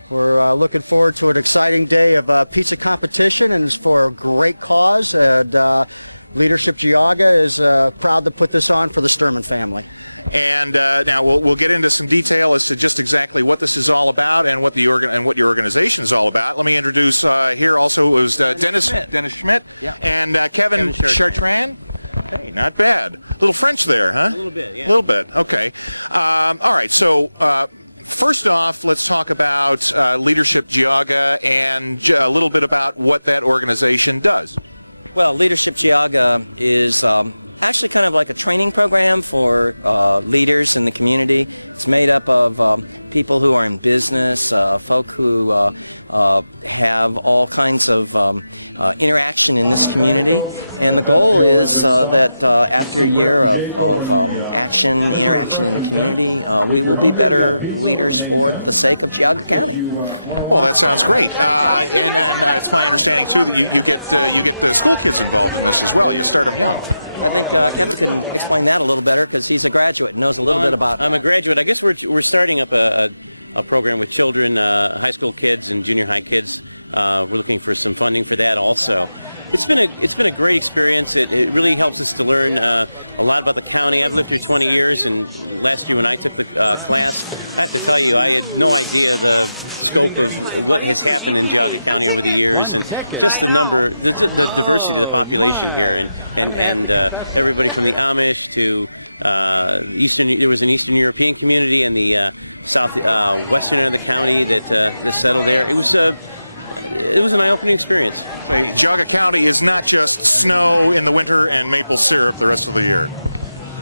we're looking forward to an exciting day of pizza competition, and it's for a great cause. And Leadership Geauga is proud to put this on for the Sturman family. And now we'll get into some detail as to just exactly what this is all about and what your organization is all about. Let me introduce here also was Dennis Schmidt yeah. And Kevin Chartrand. Hey, not bad. A little French there, huh? A little bit, yeah. A little bit. Okay. All right. So. First off, let's talk about Leadership Geauga and a little bit about what that organization does. Well, Leadership Geauga is actually kind of like a training program for leaders in the community. It's made up of people who are in business, folk who have all kinds of interaction in this community. And the goal is that after a year of interaction in the community, we will be better leaders for the sake of Geauga County. Well, that sounds great, and it's my understanding too that you get the school kids involved in this as well. You start them young. I think Kevin can explain that a little better because he's a graduate and knows a little bit about it. I'm a graduate. I guess we're starting up a program with children, high school kids and junior high kids. We're looking for some funding for that also. It's been a great experience. It really helps us to learn a lot about the county. I've lived here 20 years, and last year when I took the class, I have to tell you, I had no idea the scope of what has happened in Geauga County over the years, and just the number, the diversity of the population here, and everybody from the Amish to there was an Eastern European community and the western end of the county that settled there. It was an eye-opening experience. Geauga County is not just snow in the winter and maple syrup the rest of the year.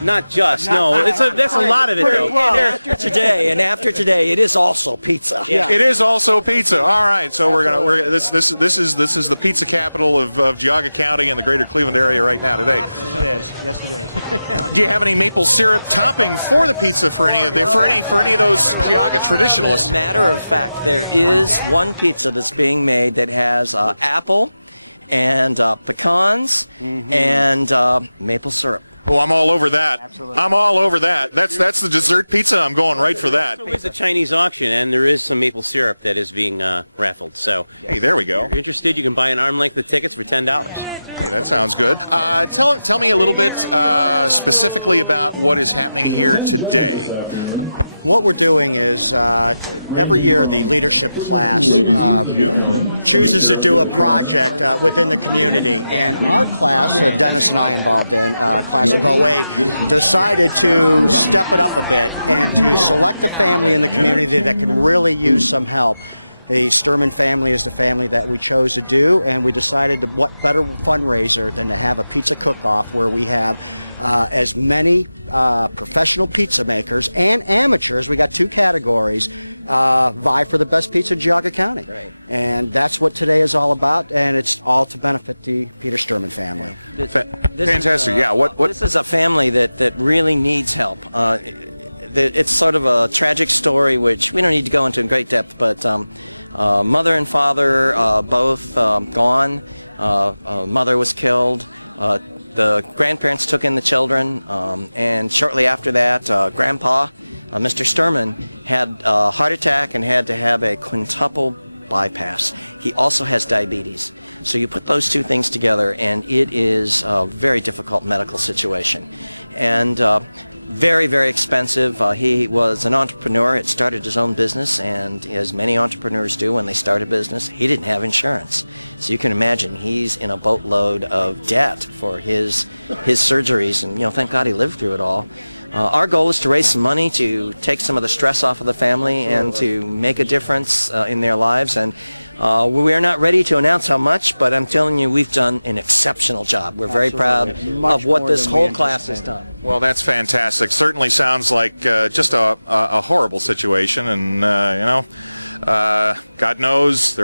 Not just, no. That's a lot of it, though. After today, it is also pizza. Yeah. It is also pizza. All right, so this is the pizza capital of Geauga County and the greater Cleveland area right now today. Yes, it is. Yes, it is. Do you have any maple syrup topping for the pizza for any of those Geauga traditionalists? As a matter of fact, there is one pizza that's being made that has apple and pecans and maple syrup. Oh, I'm all over that. Absolutely. I'm all over that. That's the dessert pizza. I'm going right for that. There is a Chinese auction, and there is some maple syrup that is being raffled. So, hey, there we go. If you're interested, you can buy an arm length of tickets for $10. Hey, that sounds good. Tell me a little bit specifically about what is happening here today. What we're doing is every year the leadership class chooses to do a project within the community, and our class, Dennis and I involved in, class of 08, decided to step it up a bit and to select a family in the community that can really use some help. The Sturman family is the family that we chose to do, and we decided what better fundraiser than to have a pizza cook-off where we have as many professional pizza makers and amateurs, we got two categories, vie for the best pizza in Geauga County. Right. And that's what today is all about, and it's all to benefit the Peter Sturman family. Fantastic. What? This is a family that really needs help. It's sort of a tragic story, which we don't need to go into in great depth, but mother and father both gone. Mother was killed. The grandparents took in the children, and shortly after that, Grandpa, Mr. Sturman, had a heart attack and had to have a quintuple bypass. He also has diabetes. So you put those two things together, and it is a very difficult medical situation. And very, very expensive. He was an entrepreneur, had started his own business, and as many entrepreneurs do when they start a business, he didn't have insurance. So you can imagine he's in a boatload of debt for his surgeries, and thank God he lived through it all. Our goal is to raise some money to take some of the stress off of the family and to make a difference in their lives. And we are not ready to announce how much, but I'm telling you, we've done an exceptional job. We're very proud of what this whole class has done. Well, that's fantastic. Certainly sounds like just a horrible situation, and God knows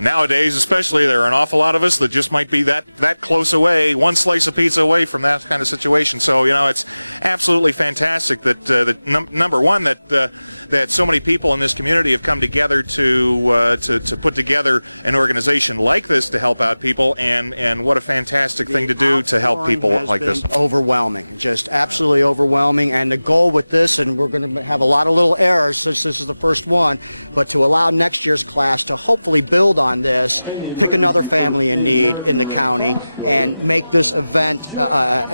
nowadays, especially, there are an awful lot of us that just might be that close away, one slice of pizza away from that kind of situation. So, it's absolutely fantastic that number one, that so many people in this community have come together to put together an organization like this to help out people, and what a fantastic thing to do to help people like this. Overwhelming, just absolutely overwhelming. And the goal with this, and we're going to have a lot of little errors since this is the first one, but to allow next year's class to hopefully build on this, pick another family in need in the county, and make this event,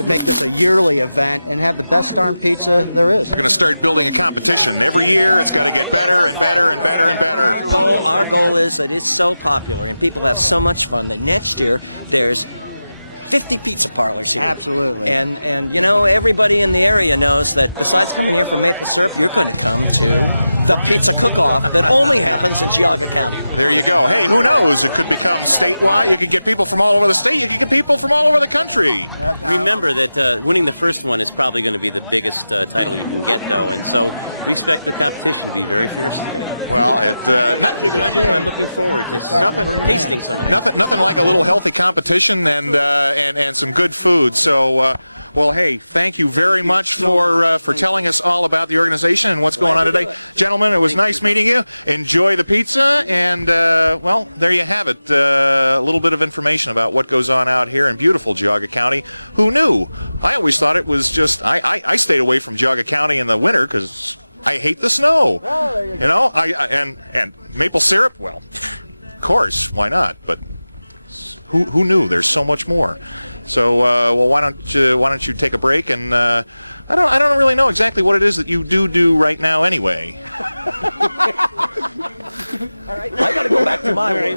make this a yearly event, and have the best darn pizza there is. We're going to start building a competition. Every year it's got to get better and better and better and better. Our goal is that it's so popular and people have so much fun that next year there's 50 pizza parlors here. Absolutely. And everybody in the area knows that besides coming here for maple syrup, you're going to come to the pizza cook-off that only happens in Geauga County. There you go. Hey, who knows? It could become statewide. You could get people from all over the state. You could get people from all over the country. Remember that winning the first one is probably going to be the biggest title you can get, though, and so we expect the competition to be very fierce today. Well, I'm looking forward to tasting some of it. Nothing like a little healthy competition and some good food. So. Well, hey, thank you very much for telling us all about the organization and what's going on today. Gentlemen, it was nice meeting you. Enjoy the pizza, and, well, there you have it. A little bit of information about what goes on out here in beautiful Geauga County. Who knew? I always thought it was just, I stayed away from Geauga County in the winter because I hate the snow. And maple syrup, well, of course, why not? But who knew? There's so much more. So, well, why don't you take a break? And I don't really know exactly what it is that you do right now, anyway. All right, I got to go back to my way.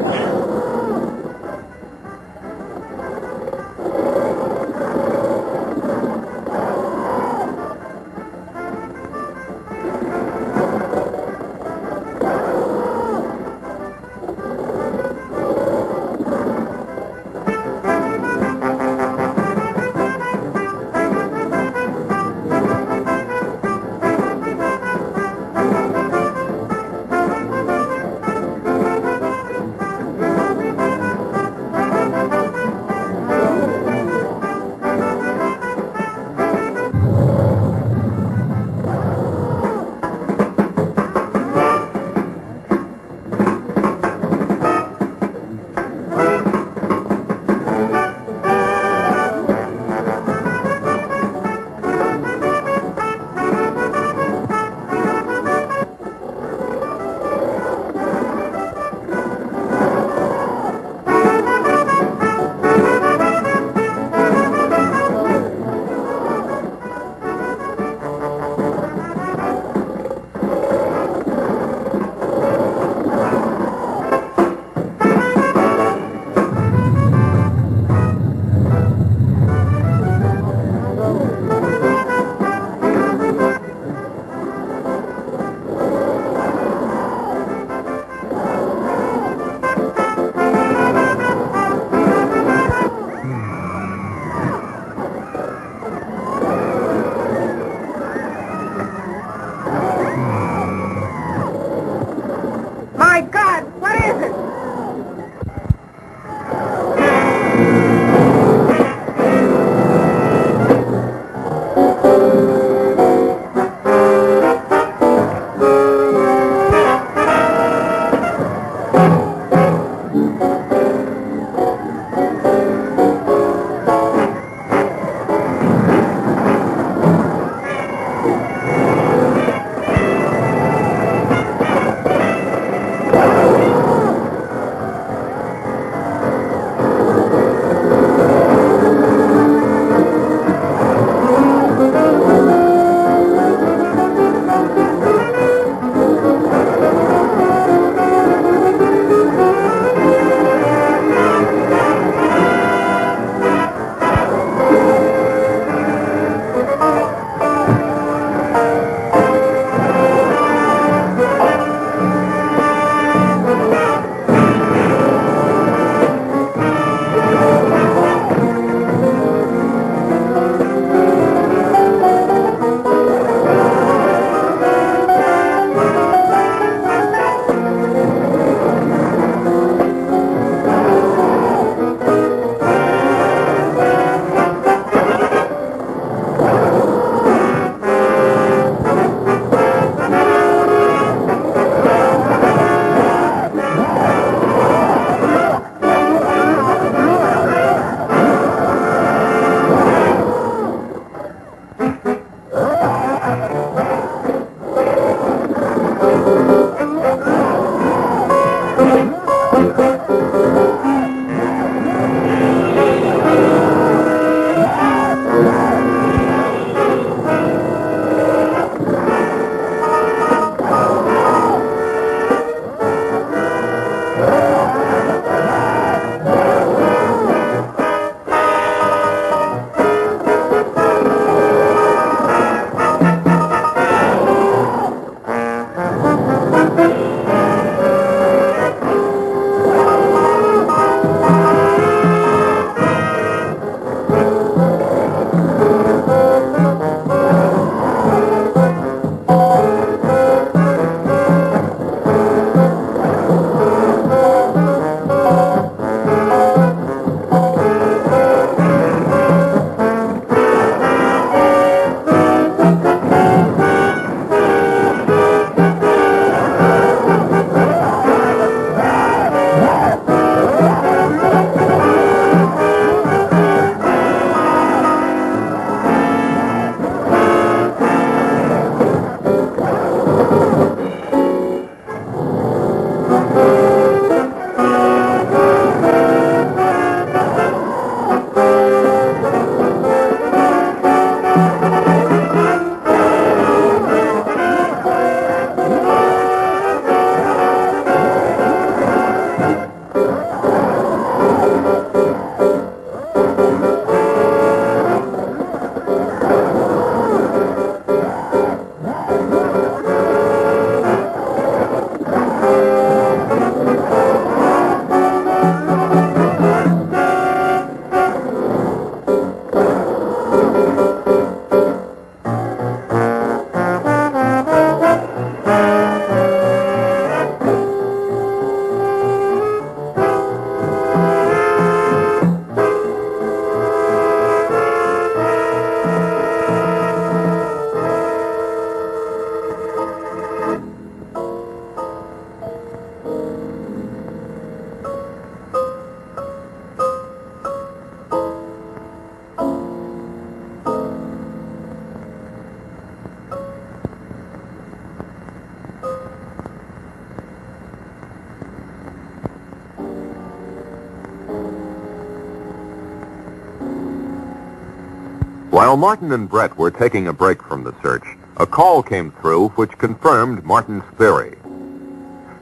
While Martin and Brett were taking a break from the search, a call came through which confirmed Martin's theory.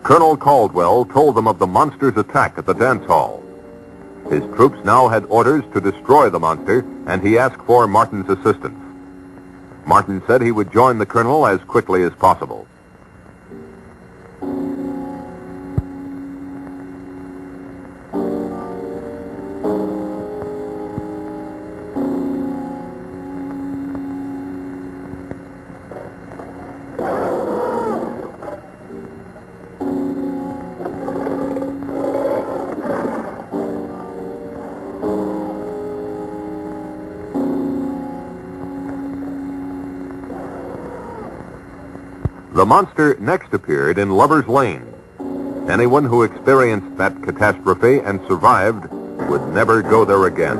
Colonel Caldwell told them of the monster's attack at the dance hall. His troops now had orders to destroy the monster, and he asked for Martin's assistance. Martin said he would join the colonel as quickly as possible. The monster next appeared in Lover's Lane. Anyone who experienced that catastrophe and survived would never go there again.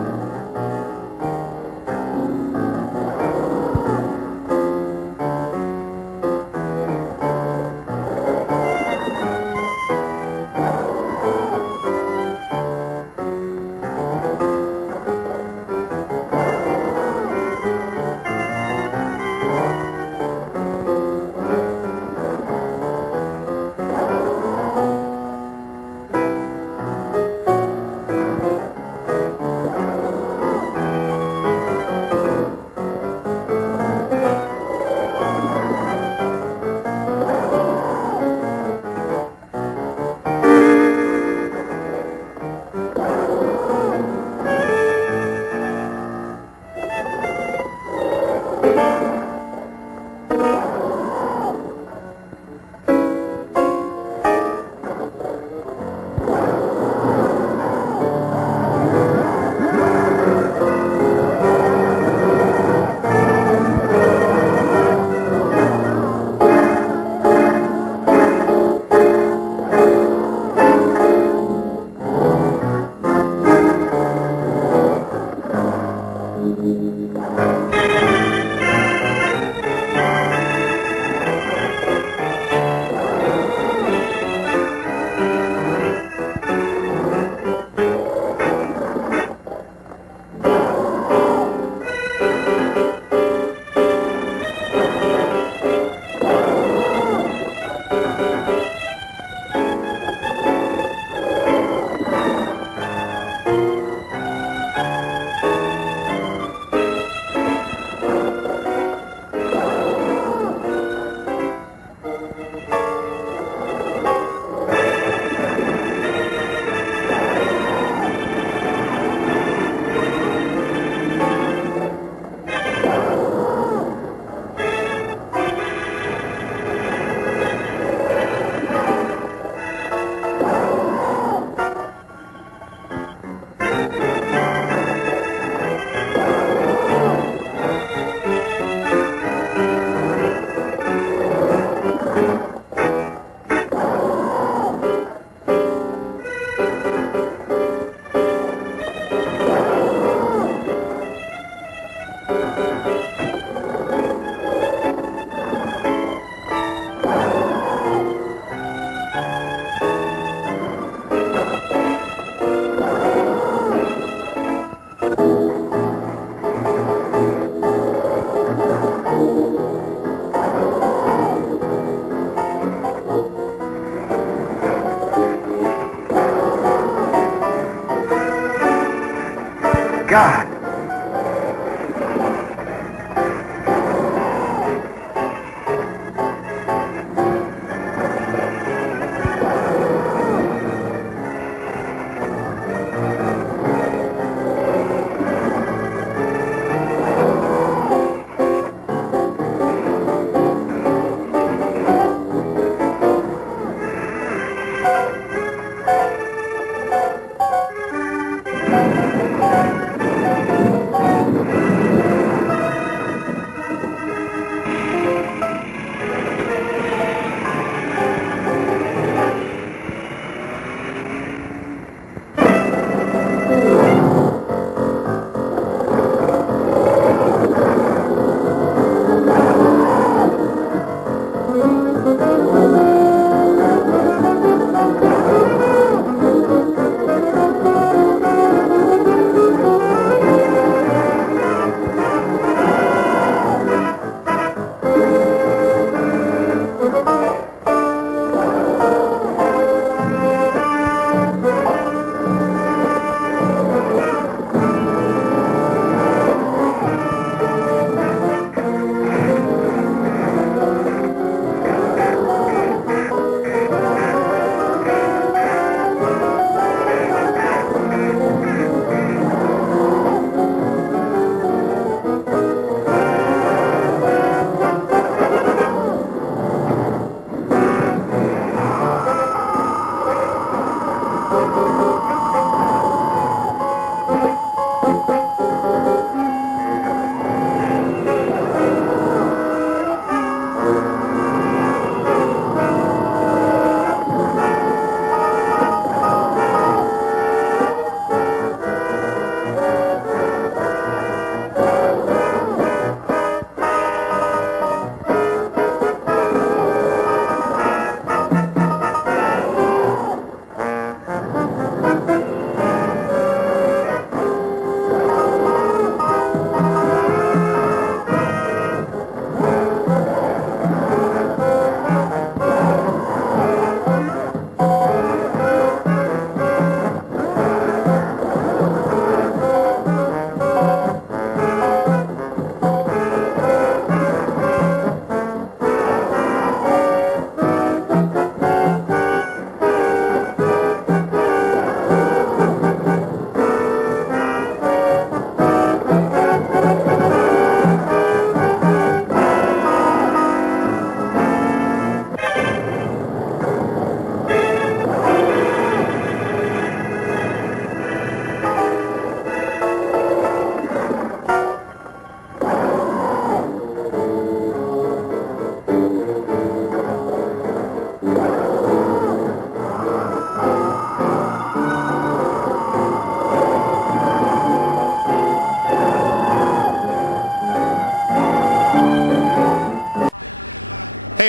God.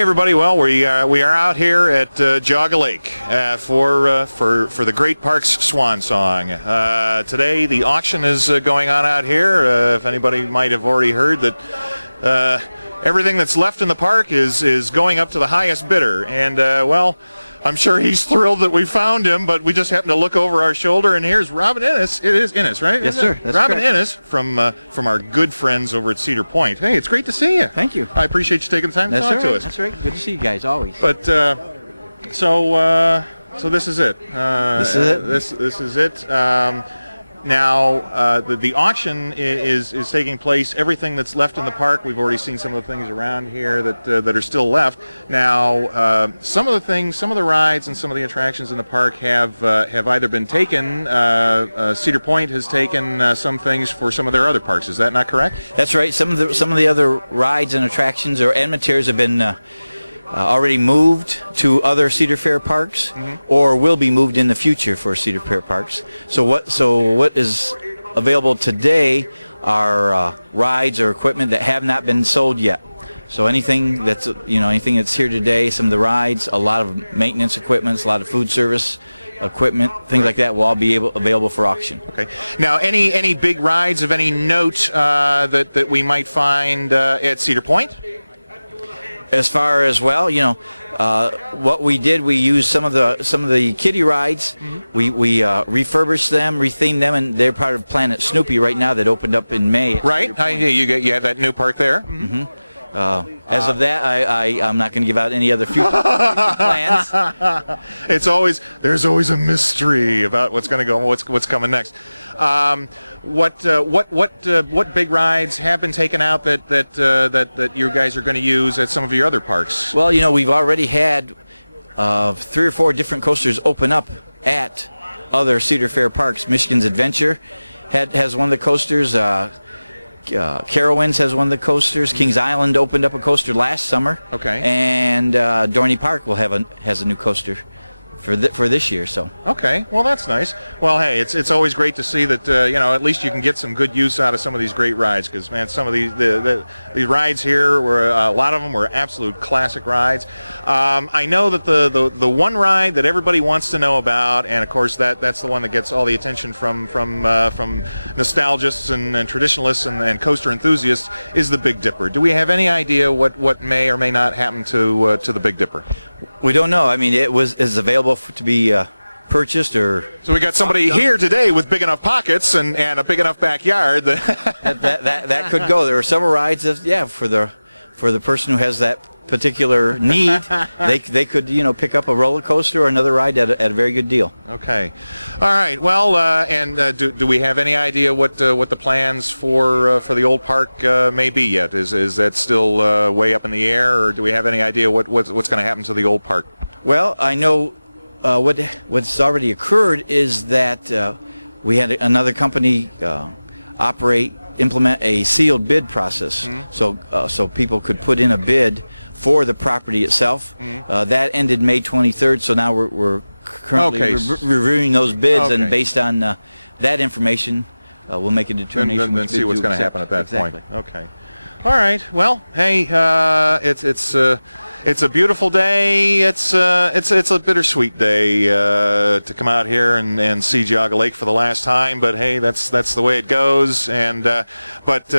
everybody. Well, we are out here at Geauga Lake for the Great Parks Swan Song. Today, the auction is going on out here. If anybody might have already heard that everything that's left in the park is going up to the highest bidder, and well, I'm sure he's thrilled that we found him, but we just happened to look over our shoulder, and here's Robin Innes. It is Innes, right? Yes, sir. That's Robin correct. Innes from our good friends over at Cedar Point. Hey, it's great to see you. Thank you. I appreciate you taking the time to That's talk all to right. us. That's right. Good to see you guys always. But so this is it. This is it. This is it. Now the auction is taking place. Everything that's left in the park, we've already seen some of the things around here that are still left. Now some of the rides and some of the attractions in the park have either been taken. Cedar Point has taken some things for some of their other parks. Is that not correct? That's right. Some of the other rides and attractions or animateurs have been already moved to other Cedar Fair parks, or will be moved in the future for Cedar Fair parks. So what is available today are rides or equipment that have not been sold yet. So anything that's here today, some of the rides, a lot of maintenance equipment, a lot of food service equipment, things like that will all be available for auction. Okay. Now, any big rides of any note that we might find at Cedar Point? As far as, well, what we did, we used some of the kiddie rides. We refurbished them, rethemed them, and they're part of Planet Snoopy right now that opened up in May. Right. You have that new park there. As of that, I'm not going to give out any other future plans. There's always a mystery about what's going to go, what's coming next. What big rides have been taken out that you guys are going to use at some of your other parks? Well, we've already had 3 or 4 different coasters open up at other Cedar Fair parks. Michigan's Adventure has one of the coasters. Carowinds has one of the coasters. Kings Island opened up a coaster last summer. Okay. And Dorney Park has a new coaster for this year. So. Okay. Well, that's nice. Well, hey, it's always great to see that at least you can get some good use out of some of these great rides, because man, some of these rides here were a lot of them were absolute classic rides. I know that the one ride that everybody wants to know about, and of course that's the one that gets all the attention from nostalgists and traditionalists and coaster enthusiasts, is the Big Dipper. Do we have any idea what may or may not happen to the Big Dipper? We don't know. I mean, is available to be purchased, or so we got somebody here today with big enough pockets and a big enough backyard that could go. There are several rides for the person who has that particular need. they could pick up a roller coaster or another ride at a very good deal. Okay, all right. Well, do we have any idea what the plans for the old park may be yet? Is that still way up in the air, or do we have any idea what's going to happen to the old park? Well, I know what's already occurred is that we had another company implement a sealed bid process, so people could put in a bid for the property itself. That ended May 23rd, so now we're currently reviewing those bids, and based on that information, we'll make a determination. And then see what's going to happen at that point. Okay. All right. Well, hey, it's a beautiful day. It's a bittersweet day to come out here and see Geauga Lake for the last time. But hey, that's the way it goes. And but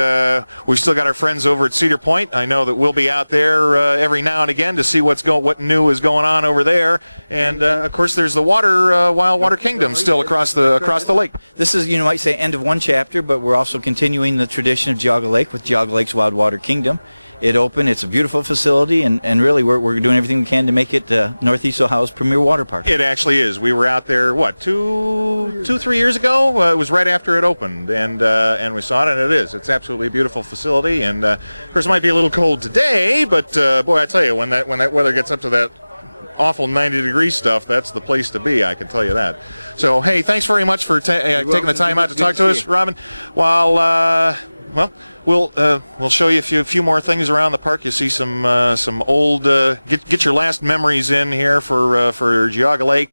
we've still got our friends over at Cedar Point. I know that we'll be out there every now and again to see what new is going on over there. And of course, there's the Wild Water Kingdom still across the lake. This is, you might say, end of one chapter, but we're also continuing the tradition of Geauga Lake with Geauga Lake's Wild Water Kingdom. It opened. It's a beautiful facility, and really we're doing everything we can to make it Northeast Ohio's premier water park. It actually is. We were out there, 3 years ago? It was right after it opened, and we saw it, and it is. It's absolutely a beautiful facility, and of course it might be a little cold today, but boy, I tell you, when that weather gets up to that awful 90-degree stuff, that's the place to be, I can tell you that. So, hey, thanks very much for taking the time out to talk to us, Robin. While we'll show you a few more things around the park. You see some old get your last memories in here for Geauga Lake.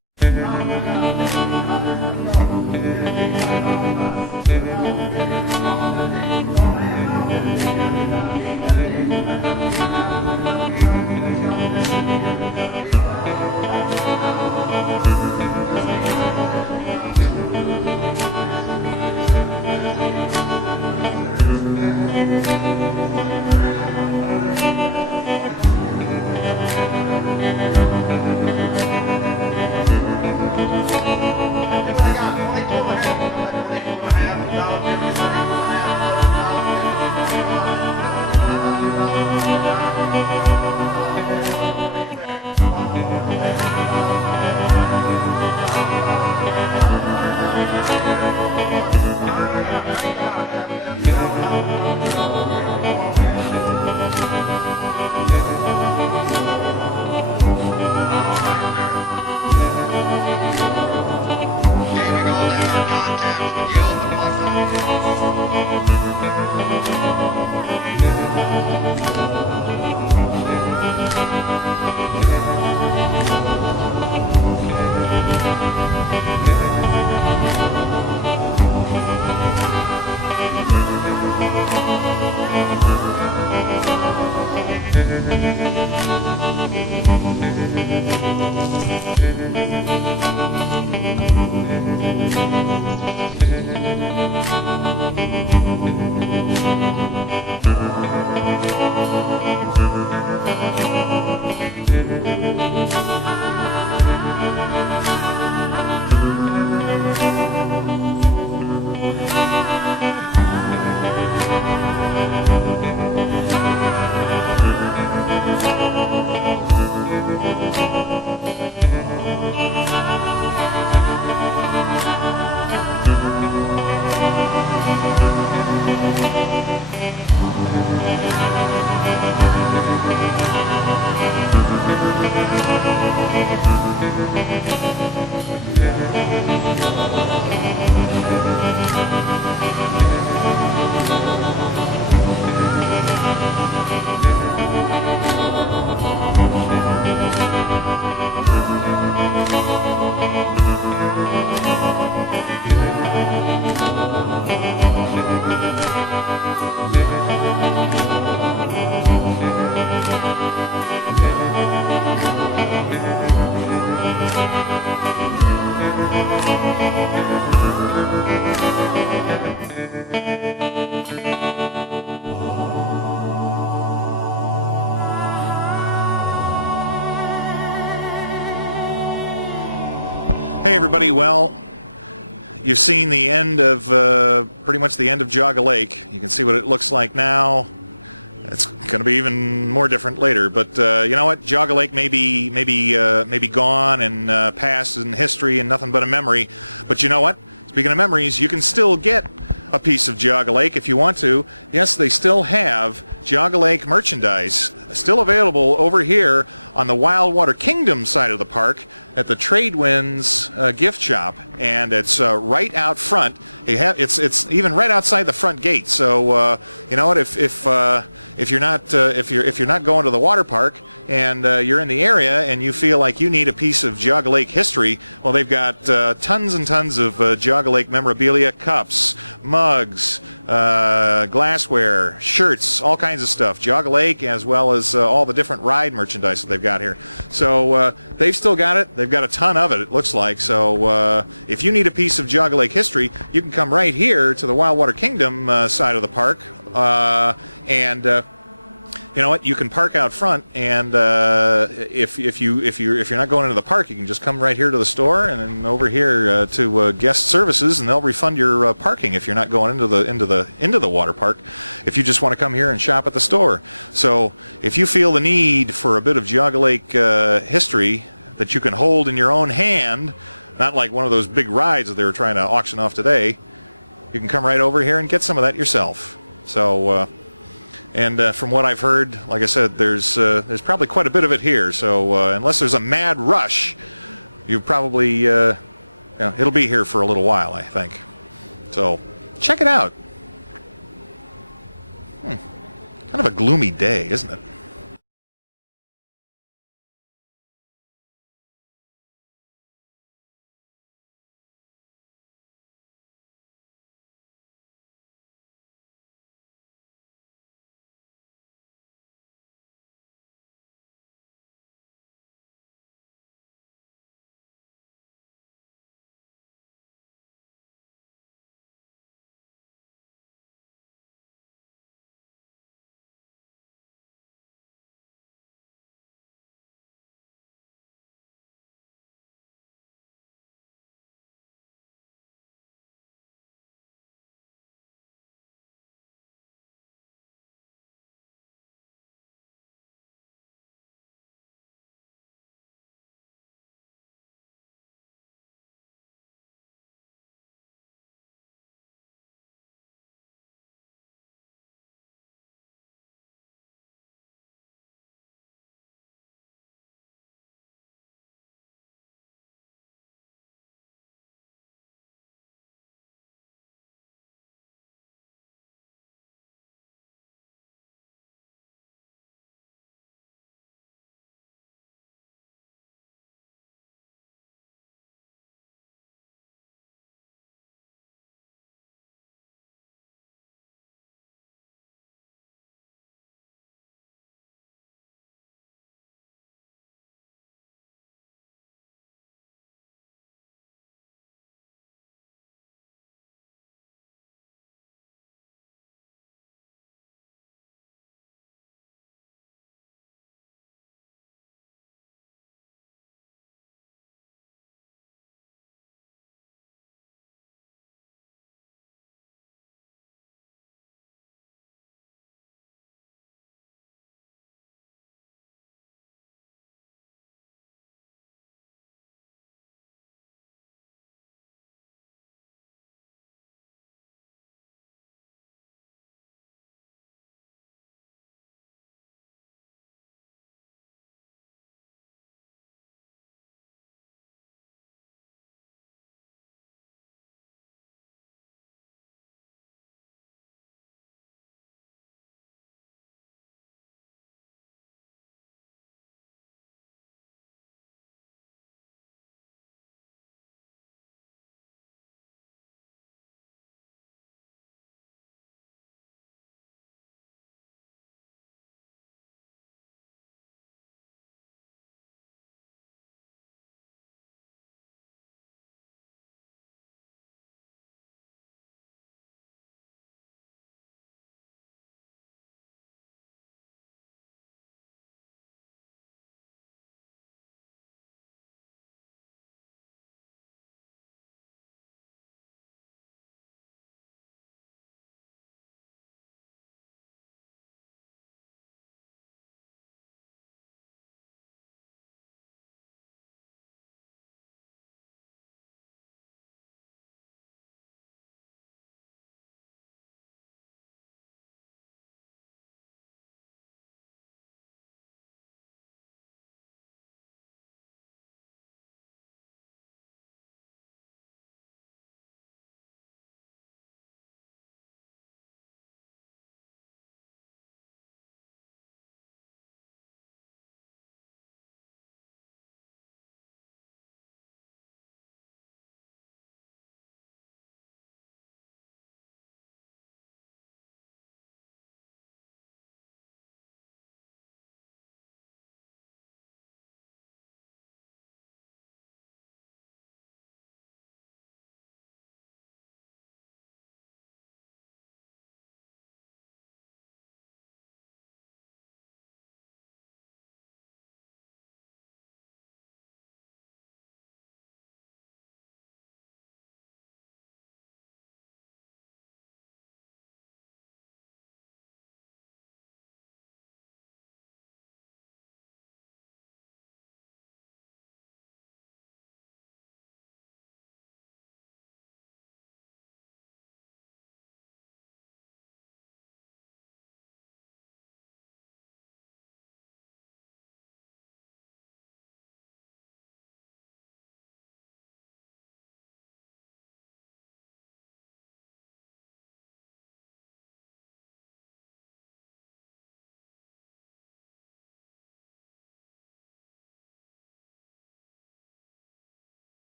Hey everybody, well, you've seen the end of, pretty much the end of Geauga Lake. You can see what it looks like now. It's going to be even more different later, but you know what? Geauga Lake may be gone and past in history and nothing but a memory, but you know what? Speaking of memories, you can still get a piece of Geauga Lake if you want to. Yes, they still have Geauga Lake merchandise still available over here on the Wildwater Kingdom side of the park at the Tradewinds gift shop, and it's right out front. It's even right outside the front gate. So you know what? If you're not going to the water park and you're in the area and you feel like you need a piece of Geauga Lake history, well, they've got tons and tons of Geauga Lake memorabilia, cups, mugs, glassware, shirts, all kinds of stuff. Geauga Lake, as well as all the different ride merchandise that they've got here. So they've still got it. They've got a ton of it, it looks like. So if you need a piece of Geauga Lake history, you can come right here to the Wildwater Kingdom side of the park, and you know what? You can park out front, and if you're not going into the park, you can just come right here to the store, and then over here to guest services, and they'll refund your parking if you're not going into the water park. If you just want to come here and shop at the store. So if you feel the need for a bit of Geauga Lake history that you can hold in your own hand, not like one of those big rides that they were trying to auction off today, you can come right over here and get some of that yourself. So. And from what I've heard, like I said, there's probably quite a bit of it here. So unless there's a mad rush, you probably it'll be here for a little while, I think. So check it out. Kind of a gloomy day, isn't it?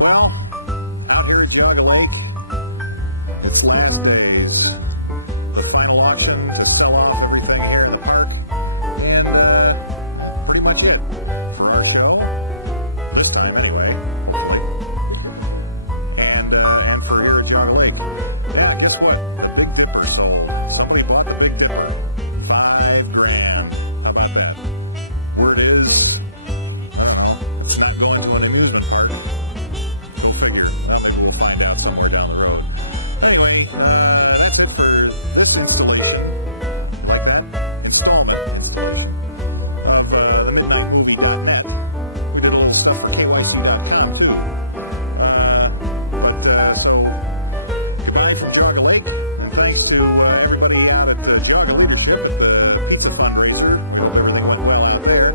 Well, out here at Geauga Lake, it's last days. The final auction to sell off everything here in the park, and pretty much it for our show. This time, anyway, hopefully. And for here at Geauga Lake. Yeah, guess what? The Big Dipper sold. Somebody bought the Big Dipper. $5,000. How about that? Word is, I don't know, it's not going to an amusement park. Go figure. Well, maybe we'll find out somewhere down the road. Anyway, that's it for this installation. You like that? Installation of themidnightmovie.net. We did a little stuff for KYC.com too. So goodbye from Geauga Lake, and thanks to everybody out at Geauga Leadership at the pizza fundraiser. We hope everything went well out there.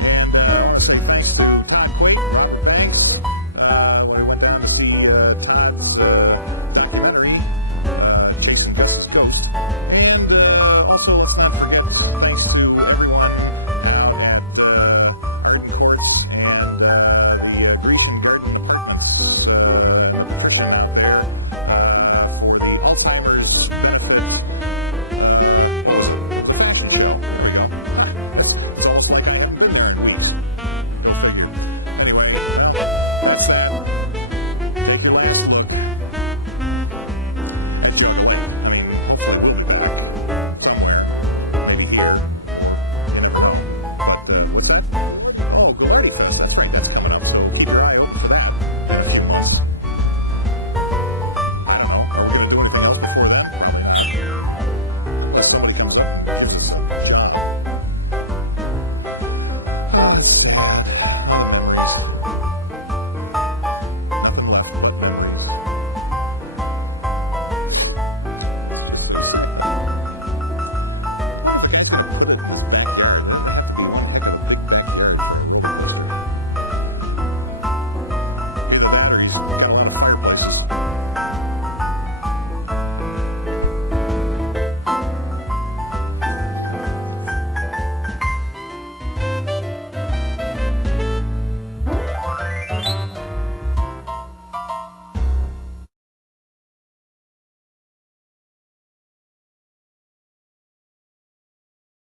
And I want to say thanks to Todd Quate, Robert Banks, when we went down to see Todd's documentary, Chasing Gus's Ghost. And also, let's not forget, thanks to everyone out at Arden Courts and the Grecian Garden Apartments and the Patrician out there for the Alzheimer's benefit. What was it? It was a fashion show. There we go. It's almost like I haven't been there in weeks. Go figure. Anyway, well, that's that. Take your last look at Geauga Lake. I mean, hopefully we'll be back somewhere, maybe here, or you never know. But what's that? Oh, Goulardi Fest. That's right. That's coming up. So keep your eye open for that in a few months. I don't know. Are we going to do anything else before then? Probably not. Unless somebody comes up and gives us a job. Ah, it's sad. Oh, the memories. Nothing left but memories. It's just so sad. I wonder if the guy's going to put it in his backyard. It'd have to be one heck of a big backyard for a roller coaster. Either that or he's got a lot of fireplaces.